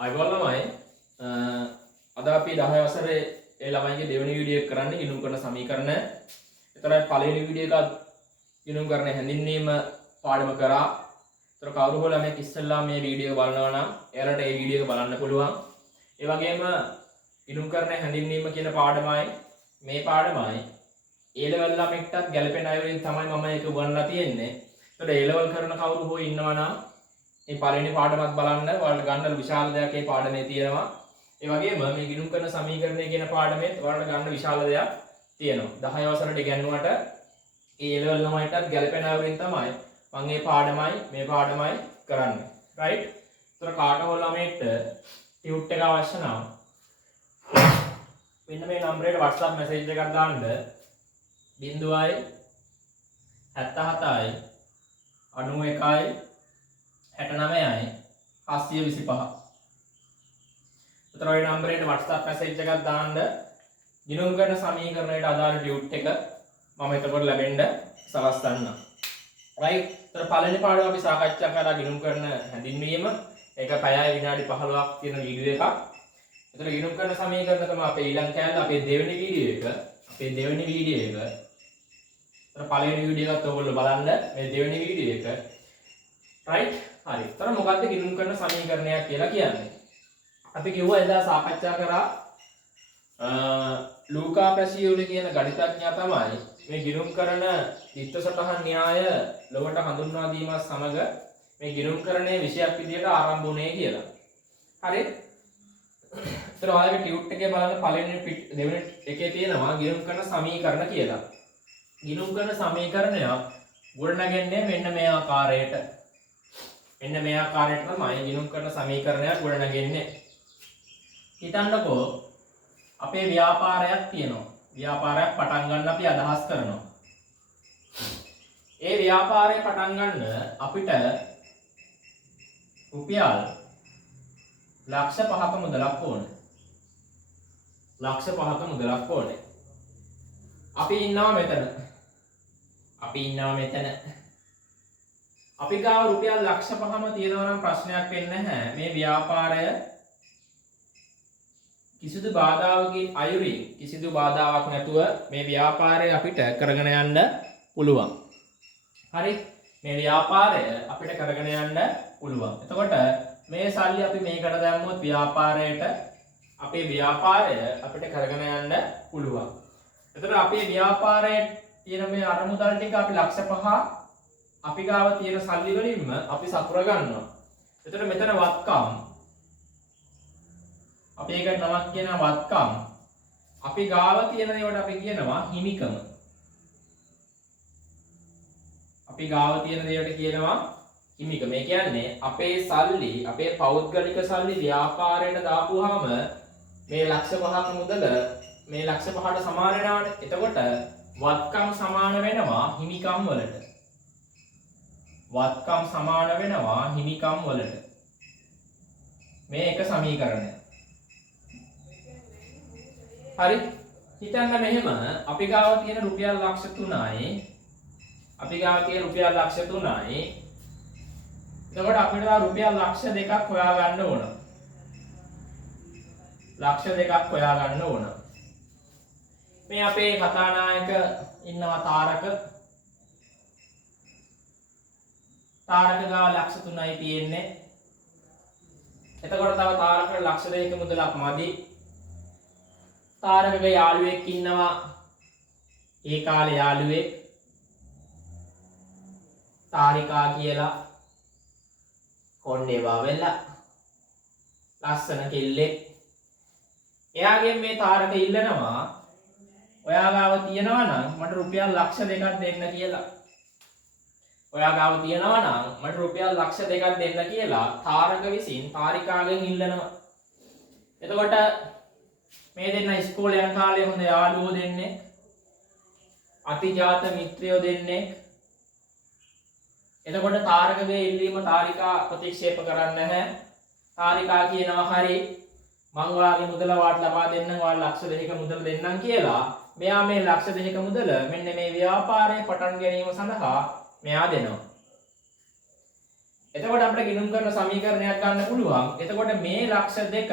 අයිබෝල් ළමයි අද අපි 10 වසරේ ඒ ළමයිගේ දෙවෙනි වීඩියෝ එක කරන්නේ ගිණුම් කරන සමීකරණ. ඒතරයි පළවෙනි වීඩියෝ එකත් ගිණුම් කරන හැඳින්වීම පාඩම කරා. ඒතර කවුරු හෝ ළමයෙක් ඉස්සෙල්ලා මේ වීඩියෝ බලනවා නම් එයාලට මේ වීඩියෝ එක බලන්න පුළුවන්. ඒ වගේම ගිණුම් කරන හැඳින්වීම කියන පාඩමයි මේ පාඩමයි A level ළමෙක්ටත් ගැලපෙන අයුරින් තමයි මම ඒක උගන්වලා තියෙන්නේ. ඒතර A level කරන කවුරු හෝ ඉන්නවා නම් මේ පළවෙනි පාඩමත් බලන්න ඔයාලට ගන්න විශාල දෙයක් මේ පාඩමේ තියෙනවා. ඒ වගේම මේ ගිණුම් කරන සමීකරණය කියන පාඩමෙත් ඔයාලට ගන්න විශාල දෙයක් තියෙනවා. 10 වසරට ඉගෙනුවට ඒ level ළමයිටත් ගැලපෙන අයුරින් තමයි මම මේ පාඩමයි කරන්නේ. right? ඒතර කාට හෝ ළමයෙක්ට ටියුට් එක අවශ්‍ය නම් මෙන්න මේ නම්බරේට WhatsApp message එකක් දාන්න 077යි 91යි 69යි 725. උතර ඔය නම්බරේට WhatsApp message එකක් දාන්න ගිණුම් කරන සමීකරණයට අදාළ ටියුට් එක මම එතකොට ලැබෙන්න සලස් ගන්නවා. right? උතර පළවෙනි පාඩම අපි සාකච්ඡා කරලා ගිණුම් කරන හැඳින්වීම. ඒක පැයයි විනාඩි 15ක් තියෙන වීඩියෝ එකක්. උතර ගිණුම් කරන සමීකරණ තමයි අපේ ඊළඟ කෑල්ල අපේ දෙවෙනි වීඩියෝ එක. උතර පළවෙනි වීඩියෝ එකත් ඔයගොල්ලෝ බලන්න මේ දෙවෙනි වීඩියෝ එක. right? හරි. ඒතර මොකද්ද ගිණුම් කරන සමීකරණයක් කියලා කියන්නේ? අපි කිව්වා එදා සාකච්ඡා කරා ලූකා පැසියෝලි කියන ගණිතඥයා තමයි මේ ගිණුම් කරන විත්ත සටහන් න්‍යාය ලොවට හඳුන්වා දීමත් සමග මේ ගිණුම් කරණයේ විෂයක් විදියට ආරම්භ වුණේ කියලා. හරි? ඒතර ඔයාලගේ ටියුට් එකේ බලන්න පළවෙනි දෙවෙනි එකේ තියෙනවා ගිණුම් කරන සමීකරණ කියලා. ගිණුම් කරන සමීකරණය ගොඩනගන්නේ මෙන්න මේ ආකාරයට. මෙන්න මේ ආකාරයට තමයි ගිණුම් කරන සමීකරණයක් ගොඩනගන්නේ. හිතන්නකෝ අපේ ව්‍යාපාරයක් තියෙනවා. ව්‍යාපාරයක් පටන් ගන්න අපි අදහස් කරනවා. ඒ ව්‍යාපාරය පටන් ගන්න අපිට රුපියල් ලක්ෂ 5ක මුදලක් ඕනේ. ලක්ෂ 5ක මුදලක් ඕනේ. අපි ඉන්නවා මෙතන. අපි ගාව රුපියල් ලක්ෂ 5ම තියෙනවා නම් ප්‍රශ්නයක් වෙන්නේ නැහැ. මේ ව්‍යාපාරය කිසිදු බාධාවකින් අයුරින් කිසිදු බාධාවක් නැතුව මේ ව්‍යාපාරය අපිට කරගෙන යන්න පුළුවන්. හරි? මේ ව්‍යාපාරය අපිට කරගෙන යන්න පුළුවන්. එතකොට මේ සල්ලි අපි මේකට දැම්මොත් ව්‍යාපාරයට අපේ ව්‍යාපාරය අපිට කරගෙන යන්න පුළුවන්. එතකොට අපේ ව්‍යාපාරයේ තියෙන මේ අරමුදල් ටික අපි ලක්ෂ 5 අපි ගාව තියෙන සල්ලි වලින්ම අපි සපුර ගන්නවා. එතකොට මෙතන වත්කම් අපි ඒකට නමක් කියනවා වත්කම්. අපි ගාව තියෙන දේවට අපි කියනවා හිමිකම. අපි ගාව තියෙන දේවට කියනවා හිමිකම. ඒ කියන්නේ අපේ සල්ලි, අපේ පෞද්ගලික සල්ලි ව්‍යාපාරයට දාපුවාම මේ ලක්ෂ 5ක මුදල මේ ලක්ෂ 5ට සමාන වෙනවානේ. එතකොට වත්කම් සමාන වෙනවා හිමිකම් වලට. වත්කම් සමාන වෙනවා හිමිකම් වලට. මේ එක සමීකරණය. හරි? හිතන්න මෙහෙම අපි ගාව තියෙන රුපියල් ලක්ෂ 3යි. එතකොට අපිට රුපියල් ලක්ෂ 2ක් හොයාගන්න ඕන. මේ අපේ කතානායක ඉන්නවා තාරක. තාරක ගාව ලක්ෂ 3යි තියෙන්නේ. එතකොට තව තාරකට ලක්ෂ 2ක මුදලක් මදි. තාරකගේ යාළුවෙක් ඉන්නවා. ඒ කාලේ යාළුවෙක් තාරිකා කියලා කොණ්ඩේ වාවෙලා ලස්සන කෙල්ලෙක්. එයාගෙන් මේ තාරක ඉල්ලනවා ඔයා ගාව තියනවා නම් මට රුපියල් ලක්ෂ 2ක් දෙන්න කියලා. තාරක විසින් තාරිකාගෙන් ඉල්ලනවා. එතකොට මේ දෙන්න ඉස්කෝලේ යන කාලේ හොඳ යාළුවෝ දෙන්නේ. අතිජාත මිත්‍රයෝ දෙන්නේ. එතකොට තාරකගේ ඉල්ලීම තාරිකා ප්‍රතික්ෂේප කරන්නේ නැහැ. තාරිකා කියනවා හරි මං ඔයාගේ මුදල වාට ලබා දෙන්නම්. ඔයාලා ලක්ෂ 2ක මුදල දෙන්නම් කියලා. මෙයා මේ ලක්ෂ 2ක මුදල මෙන්න මේ ව්‍යාපාරය පටන් ගැනීම සඳහා මෙයා දෙනවා. එතකොට අපිට ගිණුම් කරන සමීකරණයක් ගන්න පුළුවන්. එතකොට මේ ලක්ෂ දෙක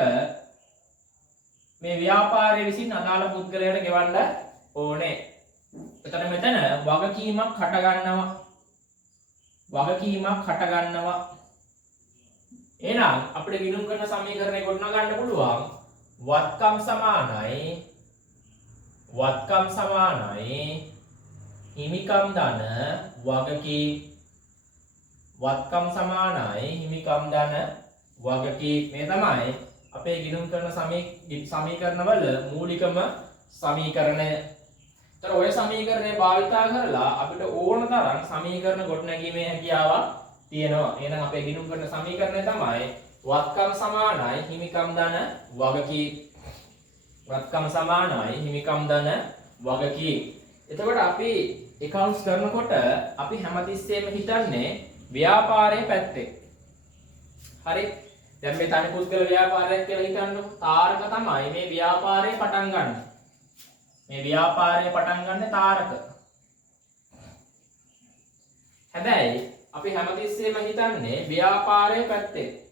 මේ ව්‍යාපාරයේ විසින් අදාළ පුද්ගලයාට ගෙවන්න ඕනේ. එතන මෙතන වගකීමක් හට ගන්නවා. වගකීමක් හට ගන්නවා. එහෙනම් අපිට ගිණුම් කරන සමීකරණය ගොඩනගා ගන්න පුළුවන් වත්කම් සමානයි හිමිකම් ධන වගකීම්. වත්කම් සමානයි හිමිකම් ධන වගකීම්. මේ තමයි අපේ ගිණුම් කරන සමීකරණවල මූලිකම සමීකරණය. ඒතර ඔය සමීකරණය භාවිතා කරලා අපිට ඕන තරම් සමීකරණ ගොඩනැගීමේ හැකියාවක් තියෙනවා. එහෙනම් අපේ ගිණුම් කරන සමීකරණය තමයි වත්කම් සමානයි හිමිකම් ධන වගකීම්. වත්කම් සමානයි හිමිකම් ධන වගකීම්. එතකොට අපි accounts කරනකොට අපි හැමතිස්සෙම හිතන්නේ ව්‍යාපාරයේ පැත්තේ. හරි. දැන් මේ තනි පුද්ගල ව්‍යාපාරයක් කියලා හිතන්නකො. තාරක තමයි මේ ව්‍යාපාරේ පටන් ගන්න. මේ ව්‍යාපාරය පටන් ගන්න තාරක. හැබැයි අපි හැමතිස්සෙම හිතන්නේ ව්‍යාපාරයේ පැත්තේ.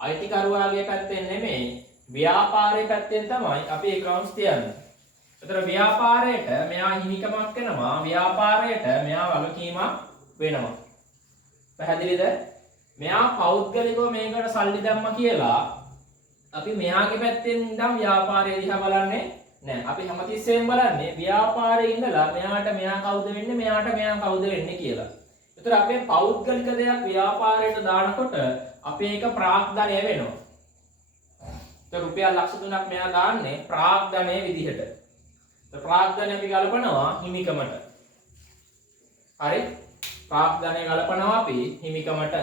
අයිතිකරුවාගේ පැත්තෙන් නෙමෙයි ව්‍යාපාරයේ පැත්තෙන් තමයි අපි accounts තියන්නේ. ඒතර ව්‍යාපාරයට මෙයා හිමිකමක් වෙනවා. ව්‍යාපාරයට මෙයා වගකීමක් වෙනවා. පැහැදිලිද? මෙයා පෞද්ගලිකව මේකට සල්ලි දැම්මා කියලා අපි මෙයාගේ පැත්තෙන් ඉඳන් ව්‍යාපාරය දිහා බලන්නේ නෑ. අපි හැමතිස්සෙම බලන්නේ ව්‍යාපාරයේ ඉඳලා මෙයාට මෙයා කවුද වෙන්නේ, මෙයාට මෙයා කවුද වෙන්නේ කියලා. ඒතර අපේ පෞද්ගලික දෙයක් ව්‍යාපාරයට දානකොට අපේ එක ප්‍රාග්ධනය වෙනවා. ඒතර රුපියල් ලක්ෂ 3ක් මෙයා දාන්නේ ප්‍රාග්ධනයේ විදිහට. ඒතර ප්‍රාග්ධනය අපි ගලපනවා හිමිකමට. හරි? ප්‍රාග්ධනය ගලපනවා අපි හිමිකමට.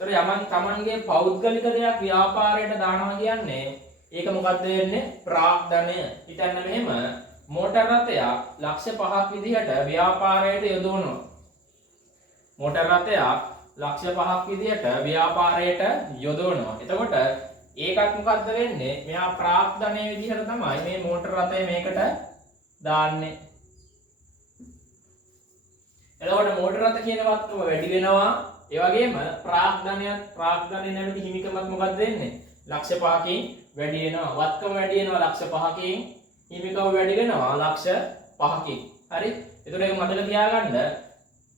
ඒතර යමන් Tamanගේ පෞද්ගලික දෙයක් ව්‍යාපාරයට දානවා කියන්නේ ඒක මොකද්ද වෙන්නේ? ප්‍රාග්ධනය. හිතන්න මෙහෙම මෝටර රථයක් ලක්ෂ 5ක් විදිහට ව්‍යාපාරයට යොදවනවා. මෝටර රථයක් ලක්ෂ 5ක් විදිහට ව්‍යාපාරයට යොදවනවා. එතකොට ඒකත් මොකද්ද වෙන්නේ? මෙයා ප්‍රාග්ධනයේ විදිහට තමයි මේ මෝටර රථය මේකට දාන්නේ. එතකොට මෝටර රථ කියන වත්කම වැඩි වෙනවා. ඒ වගේම ප්‍රාග්ධනය නැමැති හිමිකමක් මොකද්ද වෙන්නේ? ලක්ෂ 5කින් වැඩි වෙනවා. වත්කම වැඩි වෙනවා ලක්ෂ 5කින්. හිමිකම වැඩි වෙනවා ලක්ෂ 5කින්. හරි? එතකොට ඒක මතක තියාගන්න.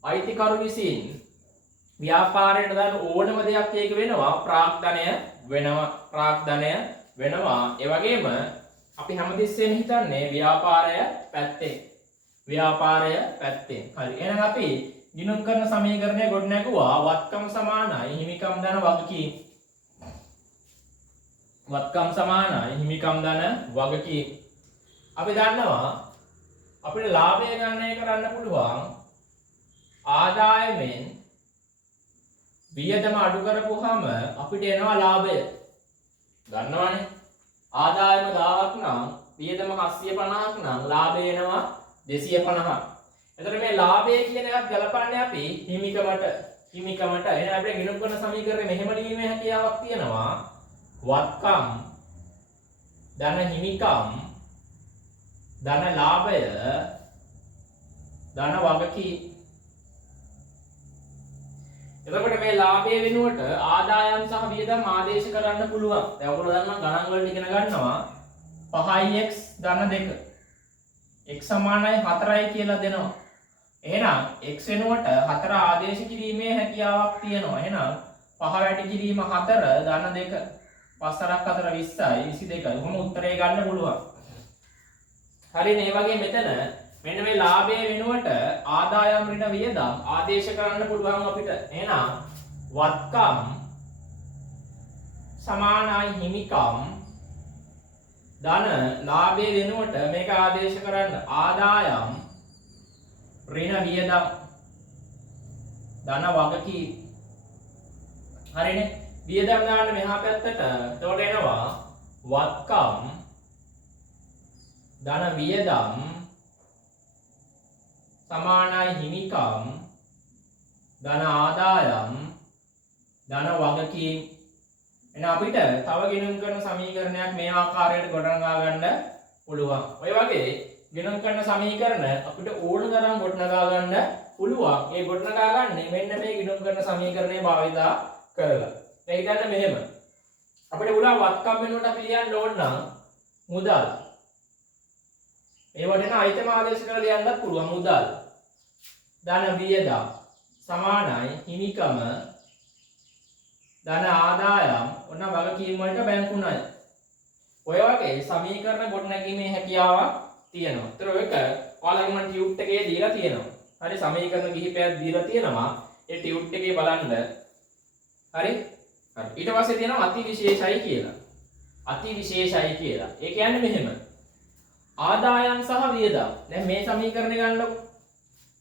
අයිතිකරු විසින් ව්‍යාපාරයට දාන ඕනම දෙයක් ඒක වෙනවා ප්‍රාග්ධනය වෙනවා. ඒ වගේම අපි හැමතිස්සෙම හිතන්නේ ව්‍යාපාරය පැත්තේ. හරි. එහෙනම් අපි ගිණුම් කරන සමීකරණය ගොඩනැගුවා වත්කම් සමානයි හිමිකම් ධන වගකීම්. වත්කම් සමානයි හිමිකම් ධන වගකීම්. අපි දන්නවා අපිට ලාභය ගණනය කරන්න පුළුවන් ආදායමෙන් වියදම අඩු කරපුවාම අපිට එනවා ලාභය. දන්නවනේ. ආදායම 1000ක් නම් වියදම 750ක් නම් ලාභය එනවා 250ක්. එතකොට මේ ලාභය කියන එකත් ගලපන්නේ අපි හිමිකමට. එහෙනම් අපිට ගිණුම් කරන සමීකරණය මෙහෙම ලියීමේ හැකියාවක් තියෙනවා. වත්කම් ධන හිමිකම් ධන ලාභය ධන වගකීම්. එතකොට මේ ලාභය වෙනුවට ආදායම් සහ වියදම් ආදේශ කරන්න පුළුවන්. දැන් ඔයගොල්ලෝ දන්නවා ගණන් වලට ඉගෙන ගන්නවා 5x ධන 2 x සමානයි 4යි කියලා දෙනවා. එහෙනම් x වෙනුවට 4 ආදේශ කිරීමේ හැකියාවක් තියෙනවා. එහෙනම් 5 වැඩි කිරීම 4 ධන 2 5 4 20යි 22යි. කොහොම උත්තරේ ගන්න පුළුවන්. හරිනේ. ඒ වගේ මෙතන මෙන්න මේ ලාභය වෙනුවට ආදායම් ඍණ වියදම් ආදේශ කරන්න පුළුවන් අපිට. එහෙනම් වත්කම් සමානයි හිමිකම් ධන ලාභය වෙනුවට මේක ආදේශ කරන්න ආදායම් ඍණ වියදම් ධන වගකීම්. හරිනේ. වියදම් දාන්න මෙහා පැත්තට. එතකොට එනවා වත්කම් ධන වියදම් සමානයි හිමිකම් ධන ආදායම් ධන වගකීම්. එහෙනම් අපිට තව ගිණුම් කරන සමීකරණයක් මේ ආකාරයට ගොඩනගා ගන්න පුළුවන්. ඔය වගේ ගිණුම් කරන සමීකරණ අපිට ඕන තරම් ගොඩනගා ගන්න පුළුවන් ඒ ගොඩනගා ගන්න මෙන්න මේ ගිණුම් කරන සමීකරණය භාවිතා කරලා. මේ හිතන්න මෙහෙම. අපිට පුළුවන් වත්කම් වෙනුවට අපි ලියන්න ඕන නම් මුදල්. මේවට එන අයිතම ආදේශ කරලා ලියන්නත් පුළුවන් මුදල්. ධන වියදම් සමානයි හිමිකම ධන ආදායම් ඔන්න වගකීම් වලට බැංකු ණය. ඔය වගේ සමීකරණ ගොඩනැගීමේ හැකියාවක් තියෙනවා. ඒතර ඔයක ඔයාලගේ මම ටියුට් එකේ දීලා තියෙනවා. හරි සමීකරණ කිහිපයක් දීලා තියෙනවා. ඒ ටියුට් එකේ බලන්න. හරි? හරි. ඊට පස්සේ තියෙනවා අති විශේෂයි කියලා. අති විශේෂයි කියලා. ඒ කියන්නේ මෙහෙම. ආදායම් සහ වියදම්. දැන් මේ සමීකරණය ගන්නකො.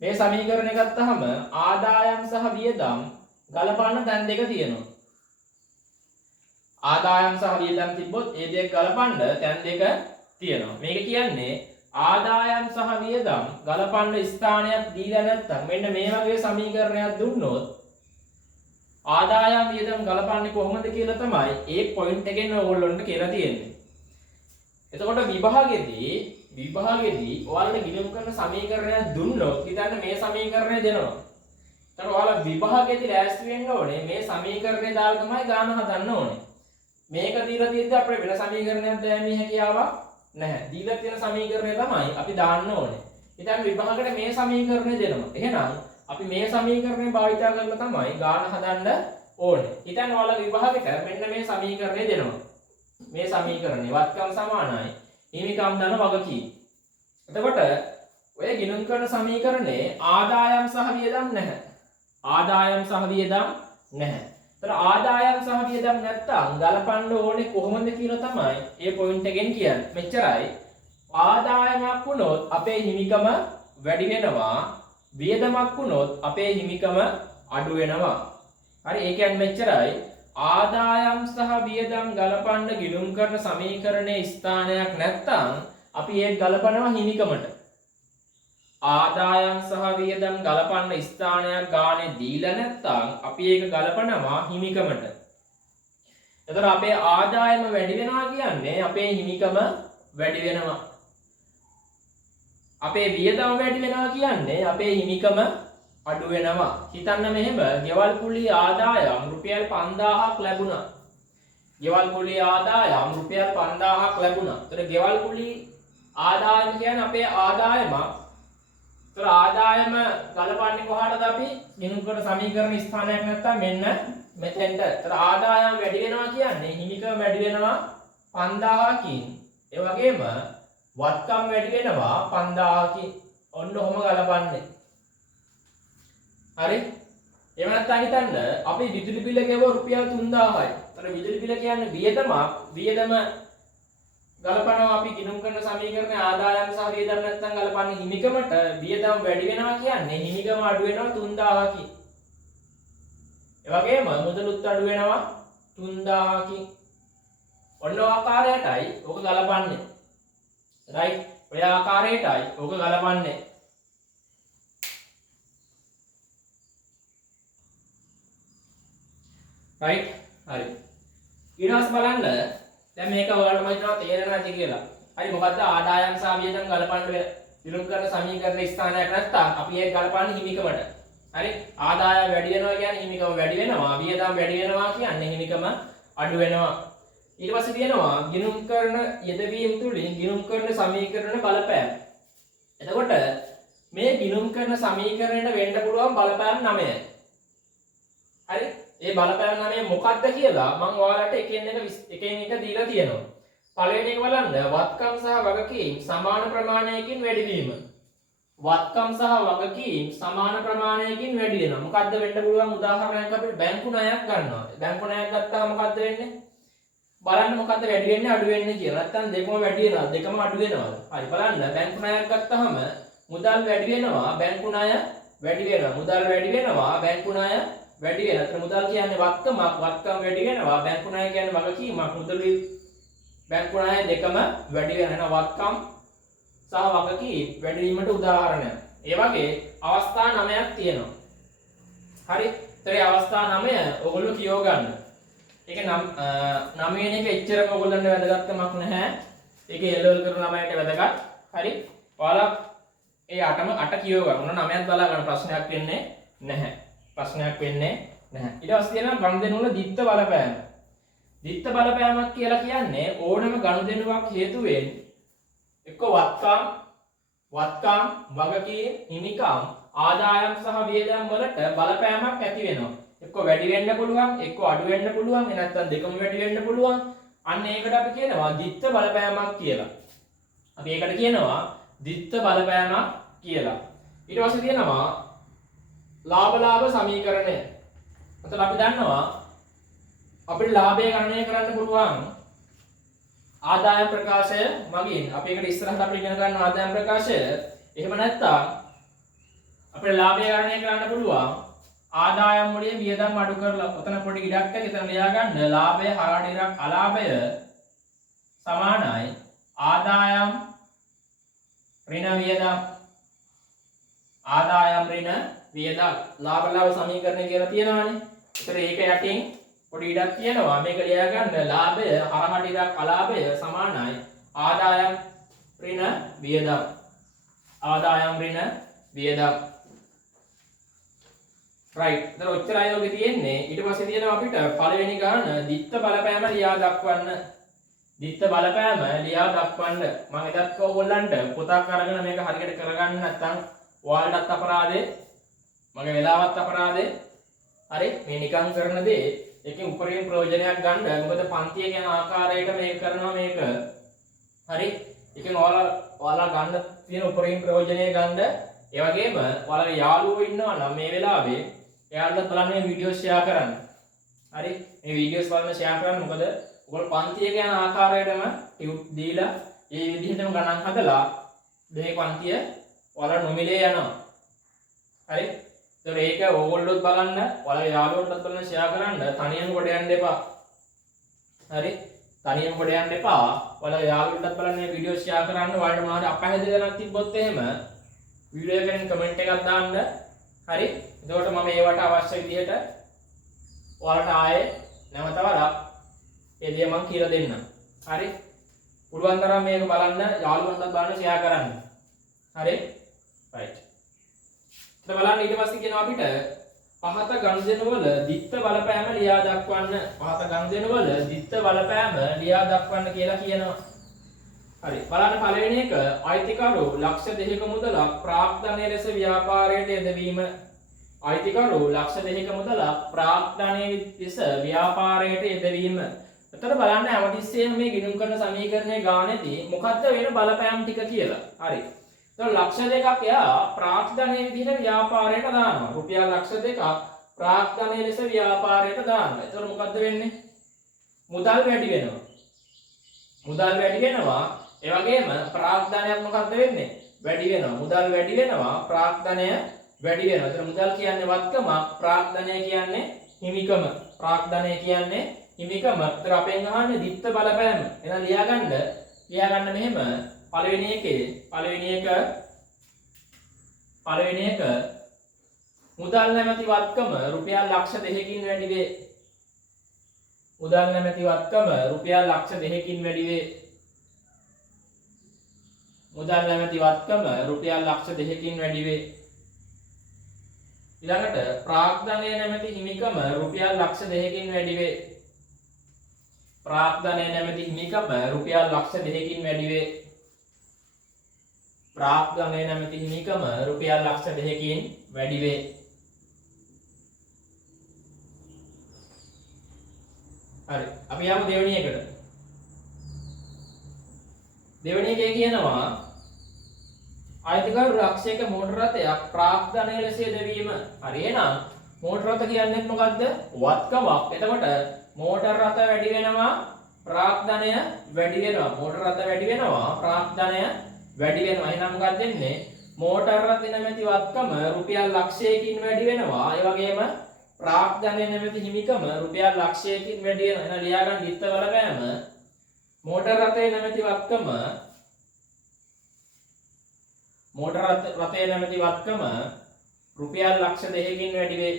මේ සමීකරණය ගත්තාම ආදායම් සහ වියදම් ගලපන්න තැන් දෙක තියෙනවා. ආදායම් සහ වියදම් තිබ්බොත් ඒ දෙක ගලපන්න තැන් දෙක තියෙනවා. මේක කියන්නේ ආදායම් සහ වියදම් ගලපන්න ස්ථානයක් දීලා නැත්නම් මෙන්න මේ වගේ සමීකරණයක් දුන්නොත් ආදායම් වියදම් ගලපන්නේ කොහොමද කියලා තමයි ඒ පොයින්ට් එකෙන් ඕගොල්ලන්ට කියලා තියෙන්නේ. එතකොට විභාගෙදී ඔයාලට ගිණුම් කරන සමීකරණයක් දුන්නොත් හිතන්න මේ සමීකරණය දෙනවා. එතකොට ඔයාලා විභාගෙදී ලෑස්ති වෙන්න ඕනේ මේ සමීකරණය දාලා තමයි ගාන හදන්න ඕනේ. මේක දීලා තියෙද්දි අපිට වෙන සමීකරණයක් දැමීමේ හැකියාවක් නැහැ. දීලා තියෙන සමීකරණය තමයි අපි දාන්න ඕනේ. ඉතින් විභාගයට මේ සමීකරණය දෙනවා. එහෙනම් අපි මේ සමීකරණය භාවිතා කරලා තමයි ගාන හදන්න ඕනේ. ඉතින් ඔයාලා විභාගයට මෙන්න මේ සමීකරණය දෙනවා. මේ සමීකරණය වත්කම් සමානයි හිමිකම් ධන වගකීම්. එතකොට ඔය ගිණුම් කරන සමීකරණේ ආදායම් සහ වියදම් නැහැ. ආදායම් සහ වියදම් නැහැ. ඒතර ආදායම් සහ වියදම් නැත්තම් ගලපන්න ඕනේ කොහොමද කියලා තමයි ඒ පොයින්ට් එකෙන් කියන්නේ. මෙච්චරයි. ආදායමක් වුණොත් අපේ හිමිකම වැඩි වෙනවා. වියදමක් වුණොත් අපේ හිමිකම අඩු වෙනවා. හරි ඒ කියන්නේ මෙච්චරයි. ආදායම් සහ වියදම් ගලපන්න ගිණුම් කරන සමීකරණයේ ස්ථානයක් නැත්තම් අපි ඒක ගලපනවා හිමිකමට. ආදායම් සහ වියදම් ගලපන්න ස්ථානයක් ගානේ දීලා නැත්නම් අපි ඒක ගලපනවා හිමිකමට. එතකොට අපේ ආදායම වැඩි වෙනවා කියන්නේ අපේ හිමිකම වැඩි වෙනවා. අපේ වියදම් වැඩි වෙනවා කියන්නේ අපේ හිමිකම අඩු වෙනවා. හිතන්න මෙහෙම ගෙවල් කුලී ආදායම් රුපියල් 5000ක් ලැබුණා. ගෙවල් කුලී ආදායම් රුපියල් 5000ක් ලැබුණා. එතකොට ගෙවල් කුලී ආදායම කියන්නේ අපේ ආදායම. ඒතර ආදායම ගලපන්නේ කොහාටද අපි ගිණුම් කරන සමීකරණ ස්ථානයක් නැත්තම් මෙන්න මෙතෙන්ට. ඒතර ආදායම වැඩි වෙනවා කියන්නේ හිමිකම වැඩි වෙනවා 5000කින්. ඒ වගේම වත්කම් වැඩි වෙනවා 5000කින්. ඔන්න ඔහොම ගලපන්නේ. හරි? එහෙම නැත්නම් හිතන්න අපි විදුලි බිල ගෙවුව රුපියල් 3000යි. ඒතර විදුලි බිල කියන්නේ වියදම ගලපනවා අපි ගිණුම් කරන සමීකරණයේ ආදායම් සහ වියදම් නැත්නම් ගලපන්නේ හිමිකමට වියදම් වැඩි වෙනවා කියන්නේ හිමිකම අඩු වෙනවා 3000කින්. ඒ වගේම මුදලුත් අඩු වෙනවා 3000කින්. ඔන්න ඔය ආකාරයටයි ඕක ගලපන්නේ. රයිට්? ඔය ආකාරයටයි ඕක ගලපන්නේ. රයිට්? හරි. ඊළඟට බලන්න දැන් මේක ඔයාලට මම හිතනවා තේරෙනවා ඇති කියලා. හරි මොකද්ද ආදායම් සහ වියදම් ගලපන්න ගිණුම් කරන සමීකරණ ස්ථානයක් නැත්නම් අපි ඒක ගලපන්නේ හිමිකමට. හරි ආදායම් වැඩි වෙනවා කියන්නේ හිමිකම වැඩි වෙනවා. වියදම් වැඩි වෙනවා කියන්නේ හිමිකම අඩු වෙනවා. ඊට පස්සේ තියෙනවා ගිණුම් කරන යෙදවීම් තුලින් ගිණුම් කරන සමීකරණ බලපෑම. එතකොට මේ ගිණුම් කරන සමීකරණයට වෙන්න පුළුවන් බලපෑම් 9යි. හරි ඒ බලපෑම් 9 මොකක්ද කියලා මම ඔයාලට එකින් එක දීලා තියෙනවා. පළවෙනි එක බලන්න වත්කම් සහ වගකීම් සමාන ප්‍රමාණයකින් වැඩි වීම. වත්කම් සහ වගකීම් සමාන ප්‍රමාණයකින් වැඩි වෙනවා. මොකද්ද වෙන්න පුළුවන් උදාහරණයක් අපිට බැංකු ණයක් ගන්නවා. බැංකු ණයක් ගත්තාම මොකද්ද වෙන්නේ? බලන්න මොකද්ද වැඩි වෙන්නේ අඩු වෙන්නේ කියලා. නැත්තම් දෙකම වැඩි වෙනවා දෙකම අඩු වෙනවා. හරි බලන්න බැංකු ණයක් ගත්තාම මුදල් වැඩි වෙනවා බැංකු ණය වැඩි වෙනවා. මුදල් වැඩි වෙනවා බැංකු ණය වැඩි වෙනවා. අතන මුදල් කියන්නේ වත්කමක් වැඩි වෙනවා. බැංකු ණය කියන්නේ වගකීමක්. මුදලුයි බැංකු ණය දෙකම වැඩි වෙනවා. එහෙනම් වත්කම් සහ වගකීම් වැඩි වීමට උදාහරණයක්. ඒ වගේ අවස්ථා 9ක් තියෙනවා. හරි? ඒතරේ අවස්ථා 9 ඔයගොල්ලෝ කියව ගන්න. ඒක 9 වෙනි එක එච්චරම ඔයගොල්ලන්ට වැදගත්කමක් නැහැ. ඒක A level කරන ළමයින්ට වැදගත්. හරි? ඔයාලා ඒ 8ම කියව ගන්න. ඔන්න 9ක් බලා ගන්න ප්‍රශ්නයක් වෙන්නේ නැහැ. ප්‍රශ්නයක් වෙන්නේ නැහැ. ඊට පස්සේ තියෙනවා ගනුදෙනු වල දිත්ත බලපෑම. දිත්ත බලපෑමක් කියලා කියන්නේ ඕනම ගනුදෙනුවක් හේතුවෙන් එක්ක වත්කම් වගකීම් හිමිකම් ආදායම් සහ වියදම් වලට බලපෑමක් ඇති වෙනවා. එක්ක වැඩි වෙන්න පුළුවන්, එක්ක අඩු වෙන්න පුළුවන්, නැත්නම් දෙකම වැඩි වෙන්න පුළුවන්. අන්න ඒකට අපි කියනවා දිත්ත බලපෑමක් කියලා. අපි ඒකට කියනවා දිත්ත බලපෑමක් කියලා. ඊට පස්සේ තියෙනවා ලාභ සමීකරණය. එතකොට අපි දන්නවා අපිට ලාභය ගණනය කරන්න පුළුවන් ආදායම් ප්‍රකාශය මගින්. අපි ඒකට ඉස්සරහට අපි ඉගෙන ගන්න ආදායම් ප්‍රකාශය. එහෙම නැත්නම් අපිට ලාභය ගණනය කරන්න පුළුවන් ආදායම් වලින් වියදම් අඩු කරලා. ඔතන පොඩි ඉඩක් එක එතන ලියා ගන්න. ලාභය හරහා ඉරක් අලාභය සමානයි ආදායම් ඍණ වියදම්. ආදායම් ඍණ වියදම් ලාභ සමීකරණය කියලා තියෙනවානේ. ඒතර ඒක යටින් පොඩි ඉඩක් තියෙනවා. මේක ලියා ගන්න. ලාභය හරහා ඉරක් අලාභය සමානයි ආදායම් ඍණ වියදම්. ආදායම් ඍණ වියදම්. right. ඒතර ඔච්චර අයෝගේ තියෙන්නේ. ඊට පස්සේ තියෙනවා අපිට පළවෙනි ගාන දිත්ත බලපෑම ලියා දක්වන්න. දිත්ත බලපෑම ලියා දක්වන්න. මම එදත් ඔයගොල්ලන්ට පොතක් අරගෙන මේක හරියට කරගන්න නැත්නම් ඔයාලටත් අපරාධේ, මගේ වෙලාවත් අපරාධේ. හරි, මේ නිකන් කරන දේ එකකින් උපරිම ප්‍රයෝජනයක් ගන්න. මොකද පන්තිය කියන ආකාරයට මේක කරනවා මේක. හරි. එකෙන් ඔයාලා ගන්න තියෙන උපරිම ප්‍රයෝජනය ගන්න. ඒ වගේම ඔයාලගේ යාළුවෝ ඉන්නවා නම් මේ වෙලාවේ එයාලට බලන්න මේ වීඩියෝ ෂෙයා කරන්න. හරි. මේ වීඩියෝස් බලන්න ෂෙයා කරන්න. මොකද ඔයගොල්ලෝ පන්තිය කියන ආකාරයටම ටියුට් දීලා ඒ විදිහටම ගණන් හදලා මේ පන්තිය ඔයාලා නොමිලේ යනවා. හරි. ඒතර ඒක ඕගොල්ලොත් බලන්න, ඔයාලගේ යාළුවෝටත් බලන්න ෂෙයා කරන්න. තනියම කොට යන්න එපා. හරි. තනියම කොට යන්න එපා. ඔයාලගේ යාළුවෝටත් බලන්න මේ වීඩියෝ ෂෙයා කරන්න. ඔයාලට මොනවද අපහැදිලිකමක් තිබ්බොත් එහෙම වීඩියෝ එකෙන් කමෙන්ට් එකක් දාන්න. හරි. එතකොට මම ඒවට අවශ්‍ය විදිහට ඔයාලට ආයේ නැවත වරක් ඒ දේ මම කියලා දෙන්නම්. හරි. පුළුවන් තරම් මේක බලන්න, යාළුවන්ටත් බලන්න ෂෙයා කරන්න. හරි. right. ඊට බලන්න ඊට පස්සේ කියනවා අපිට පහත ගනුදෙනු වල දිත්ත බලපෑම ලියා දක්වන්න. පහත ගනුදෙනු වල දිත්ත බලපෑම ලියා දක්වන්න කියලා කියනවා. හරි. බලන්න පළවෙනි එක අයිතිකරු ලක්ෂ 2ක මුදලක් ප්‍රාග්ධනය ලෙස ව්‍යාපාරයට යෙදවීම. අයිතිකරු ලක්ෂ 2ක මුදලක් ප්‍රාග්ධනය ලෙස ව්‍යාපාරයට යෙදවීම. එතකොට බලන්න හැමතිස්සෙම මේ ගිණුම් කරන සමීකරණයේ ගානේදී මොකද්ද වෙන බලපෑම් ටික කියලා. හරි. එතකොට ලක්ෂ 2ක් එයා ප්‍රාග්ධනය විදිහට ව්‍යාපාරයට දානවා. රුපියල් ලක්ෂ 2ක් ප්‍රාග්ධනය ලෙස ව්‍යාපාරයට දානවා. එතකොට මොකද්ද වෙන්නේ? මුදල් වැඩි වෙනවා. මුදල් වැඩි වෙනවා. ඒ වගේම ප්‍රාග්ධනයක් මොකක්ද වෙන්නේ? වැඩි වෙනවා. මුදල් වැඩි වෙනවා, ප්‍රාග්ධනය වැඩි වෙනවා. එතන මුදල් කියන්නේ වත්කම, ප්‍රාග්ධනය කියන්නේ හිමිකම. ප්‍රාග්ධනය කියන්නේ හිමිකම. එතන අපෙන් අහන්නේ දිත්ත බලපෑම. එහෙනම් ලියා ගන්න මෙහෙම පළවෙනි එක මුදල් නැමැති වත්කම රුපියල් ලක්ෂ 2කින් වැඩි වේ. මුදල් නැමැති වත්කම රුපියල් ලක්ෂ 2කින් වැඩි වේ. මුදල් නැමැති වත්කම රුපියල් ලක්ෂ 2කින් වැඩි වේ. ඊළඟට ප්‍රාග්ධනය නැමැති හිමිකම රුපියල් ලක්ෂ 2කින් වැඩි වේ. ප්‍රාග්ධනය නැමැති හිමිකම රුපියල් ලක්ෂ 2කින් වැඩි වේ. ප්‍රාග්ධනය නැමැති හිමිකම රුපියල් ලක්ෂ 2කින් වැඩි වේ. හරි. අපි යමු දෙවෙනි එකට. දෙවෙනි එකේ කියනවා අයිතිකරු ලක්ෂයක මෝටර රථයක් ප්‍රාග්ධනය ලෙස යෙදවීම. හරි. එහෙනම් මෝටර රථ කියන්නේ මොකද්ද? වත්කමක්. එතකොට මෝටර රථ වැඩි වෙනවා, ප්‍රාග්ධනය වැඩි වෙනවා. මෝටර රථ වැඩි වෙනවා, ප්‍රාග්ධනය වැඩි වෙනවා. එහෙනම් මොකක්ද වෙන්නේ? මෝටර රථ නැමැති වත්කම රුපියල් ලක්ෂයකින් වැඩි වෙනවා. ඒ වගේම ප්‍රාග්ධනය නැමැති හිමිකම රුපියල් ලක්ෂයකින් වැඩි වෙනවා. එහෙනම් ලියා ගන්න දිත්ත බලපෑම මෝටර රථයේ නැමැති වත්කම රුපියල් ලක්ෂ 2කින් වැඩි වේ.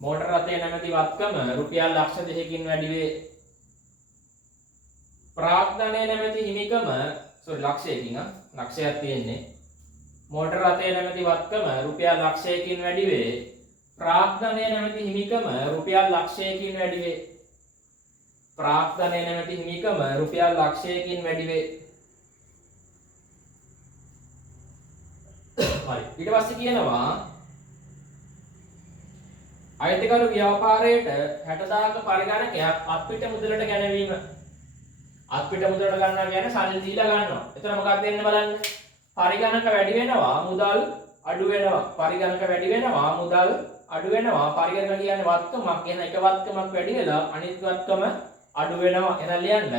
මෝටර රථයේ නැමැති වත්කම රුපියල් ලක්ෂ 2කින් වැඩි වේ. ප්‍රාග්ධනය නැමැති හිමිකම ලක්ෂයකින් ලක්ෂයක් තියෙන්නේ. මෝටර රථය නැමැති වත්කම රුපියල් ලක්ෂයකින් වැඩි වේ. ප්‍රාග්ධනය නැමැති හිමිකම රුපියල් ලක්ෂයකින් වැඩි වේ. ප්‍රාග්ධනය නැමැති හිමිකම රුපියල් ලක්ෂයකින් වැඩි වේ. හරි. ඊට පස්සේ කියනවා අයිතිකරු ව්‍යාපාරයට 60000ක පරිගණකයක් අත්පිට මුදලට ගැනීම. අත්පිට මුදලට ගන්නවා කියන්නේ සල්ලි දීලා ගන්නවා. එතන මොකක්ද වෙන්නේ බලන්න. පරිගණක වැඩි වෙනවා මුදල් අඩු වෙනවා. පරිගණක වැඩි වෙනවා මුදල් අඩු වෙනවා. පරිගණක කියන්නේ වත්කමක්. එහෙනම් එක වත්කමක් වැඩි වෙලා අනිත් වත්කම අඩු වෙනවා. එහෙනම් ලියන්න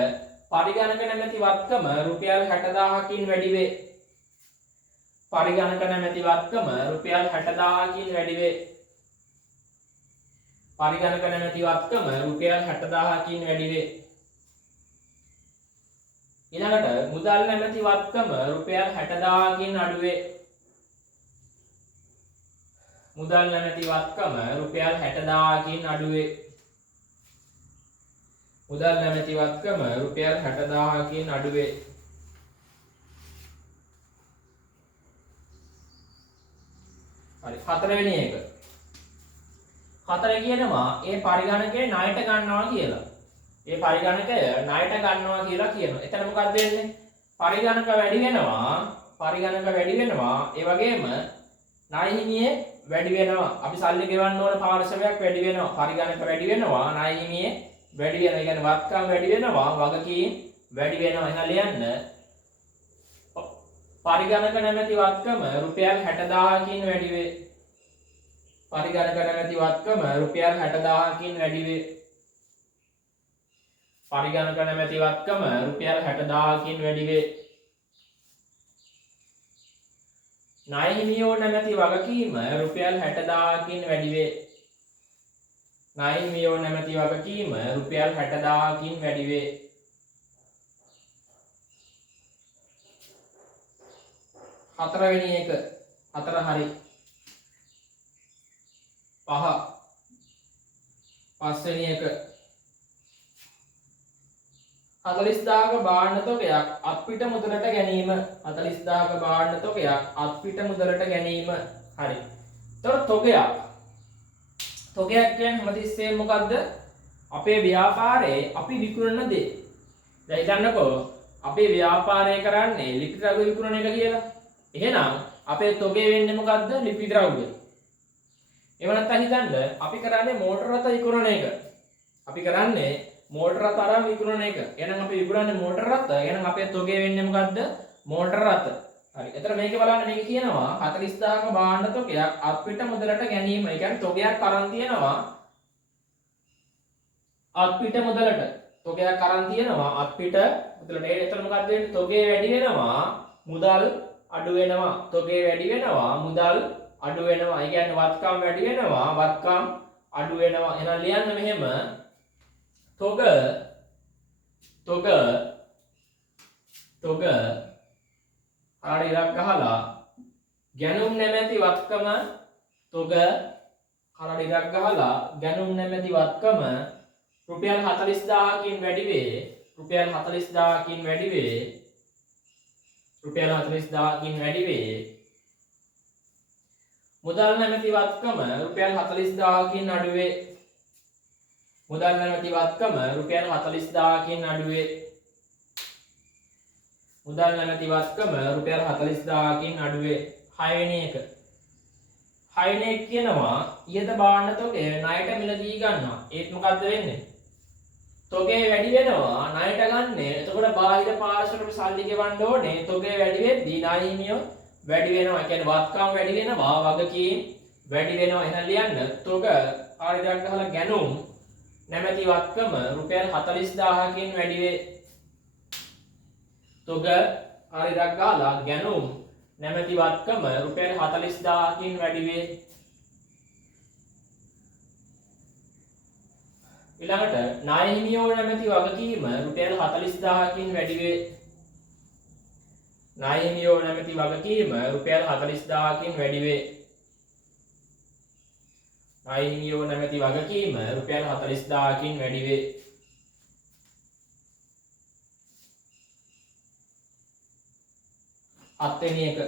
පරිගණක නැමැති වත්කම රුපියල් 60000කින් වැඩි වේ. පරිගණක නැමැති වත්කම රුපියල් 60000කින් වැඩි වේ. පරිගණක නැමැති වත්කම රුපියල් 60000කින් වැඩි වේ. ඊළඟට මුදල් නැමැති වත්කම රුපියල් 60000කින් අඩු වේ. මුදල් නැමැති වත්කම රුපියල් 60000කින් අඩු වේ. මුදල් නැමැති වත්කම රුපියල් 60000කින් අඩු වේ. හරි. හතරවෙනි එක. හතරේ කියනවා ඒ පරිගණකේ ණයට ගන්නවා කියලා. ඒ පරිගණකය ණයට ගන්නවා කියලා කියනවා. එතන මොකක්ද වෙන්නේ? පරිගණක වැඩි වෙනවා. පරිගණක වැඩි වෙනවා. ඒ වගේම ණය හිමියේ වැඩි වෙනවා. අපි සල්ලි ගෙවන්න ඕන පාර්ශවයක් වැඩි වෙනවා. පරිගණක වැඩි වෙනවා. ණය හිමියේ වැඩි වෙනවා. ඒ කියන්නේ වත්කම් වැඩි වෙනවා. වගකීම් වැඩි වෙනවා. එහෙනම් ලියන්න පරිගණක නැමැති වත්කම රුපියල් 60000කින් වැඩි වේ. පරිගණක නැමැති වත්කම රුපියල් 60000කින් වැඩි වේ. පරිගණක නැමැති වත්කම රුපියල් 60000කින් වැඩි වේ. ණය හිමියෝ නැමැති වගකීම රුපියල් 60000කින් වැඩි වේ. ණය හිමියෝ නැමැති වගකීම රුපියල් 60000කින් වැඩි වේ. හතරවෙනි එක. හතර හරි. පස්වෙනි එක 40000ක භාණ්ඩ තොගයක් අත්පිට මුදලට ගැනීම. 40000ක භාණ්ඩ තොගයක් අත්පිට මුදලට ගැනීම. හරි. එතකොට තොගයක්. තොගයක් කියන්නේ හැමතිස්සෙම මොකද්ද? අපේ ව්‍යාපාරයේ අපි විකුණන දේ. දැන් හිතන්නකෝ අපේ ව්‍යාපාරය කරන්නේ ලිපි ද්‍රව්‍ය විකුණන එක කියලා. එහෙනම් අපේ තොගේ වෙන්නේ මොකද්ද? ලිපි ද්‍රව්‍ය. එහෙම නැත්නම් හිතන්න අපි කරන්නේ මෝටර රථ විකුණන එක. අපි කරන්නේ මෝටර රථ අරන් විකුණන එක. එහෙනම් අපි විකුණන්නේ මෝටර රථ. එහෙනම් අපේ තොගේ වෙන්නේ මොකද්ද? මෝටර රථ. හරි. එතන මේකේ බලන්න මේක කියනවා 40000ක භාණ්ඩ තොගයක් අත්පිට මුදලට ගැනීම. ඒ කියන්නේ තොගයක් අරන් තියෙනවා අත්පිට මුදලට. තොගයක් අරන් තියෙනවා අත්පිට මුදලට. එතන මොකද්ද වෙන්නේ? තොගේ වැඩි වෙනවා මුදල් අඩු වෙනවා. තොගේ වැඩි වෙනවා මුදල් අඩු වෙනවා. ඒ කියන්නේ වත්කම් වැඩි වෙනවා වත්කම් අඩු වෙනවා. එහෙනම් ලියන්න මෙහෙම තොග හරියක් ගහලා ගැනුම් නැමැති වත්කම තොග හරියක් ගහලා ගැනුම් නැමැති වත්කම රුපියල් 40000කින් වැඩි වේ. රුපියල් 40000කින් වැඩි වේ. රුපියල් 40000කින් වැඩි වේ. මුදල් නැමැති වත්කම රුපියල් 40000කින් අඩු වේ. මුදල් නැමැති වත්කම රුපියල් 40000කින් අඩු වේ. මුදල් නැමැති වත්කම රුපියල් 40000කින් අඩු වේ. 6 වෙනි එක. 6 වෙනි එක කියනවා ඊයද භාණ්ඩ තොගය ණයට මිලදී ගන්නවා. ඒත් මොකද්ද වෙන්නේ? තොගේ වැඩි වෙනවා ණයට ගන්න. එතකොට බාහිර පාර්ශ්වයට සල්ලි ගෙවන්න ඕනේ. තොගේ වැඩි වෙද්දී ණය හිමියෝ වැඩි වෙනවා. ඒ කියන්නේ වත්කම් වැඩි වෙනවා, වගකීම් වැඩි වෙනවා. එහෙනම් ලියන්න තොග ආරියක් ගහලා ගැනුම් නැමැති වත්කම රුපියල් 40000කින් වැඩි වේ. තොග ආරියක් ගහලා ගැනුම් නැමැති වත්කම රුපියල් 40000කින් වැඩි වේ. ඊළඟට ණය හිමියෝ නැමැති වගකීම රුපියල් 40000කින් වැඩි වේ. ණය හිමියෝ නැමැති වගකීම රුපියල් 40000කින් වැඩි වේ. ණය හිමියෝ නැමැති වගකීම රුපියල් 40000කින් වැඩි වේ. හත්වෙනි එක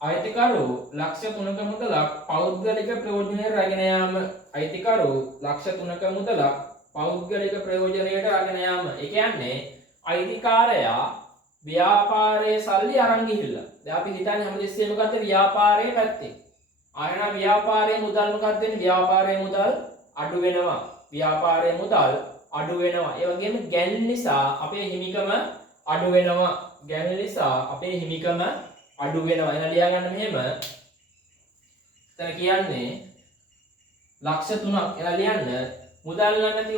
අයිතිකරු ලක්ෂ 3ක මුදලක් පෞද්ගලික ප්‍රයෝජනයට රැගෙන යාම. අයිතිකරු ලක්ෂ 3ක මුදලක් පෞද්ගලික ප්‍රයෝජනයට රැගෙන යාම. ඒ කියන්නේ අයිතිකාරයා ව්‍යාපාරයේ සල්ලි අරන් ගිහිල්ලා. දැන් අපි හිතන්නේ හැමදෙස්සෙම මොකද්ද ව්‍යාපාරයේ පැත්තේ. ආයෙන ව්‍යාපාරයේ මුදල් මොකක්ද වෙන්නේ? ව්‍යාපාරයේ මුදල් අඩු වෙනවා. ව්‍යාපාරයේ මුදල් අඩු වෙනවා. ඒ වගේම ගැන් නිසා අපේ හිමිකම අඩු වෙනවා. ගැන් නිසා අපේ හිමිකම අඩු වෙනවා. එන ලියා ගන්න මෙහෙම. එතන කියන්නේ ලක්ෂ 3ක් එන ලියන්න මුදල් නැමැති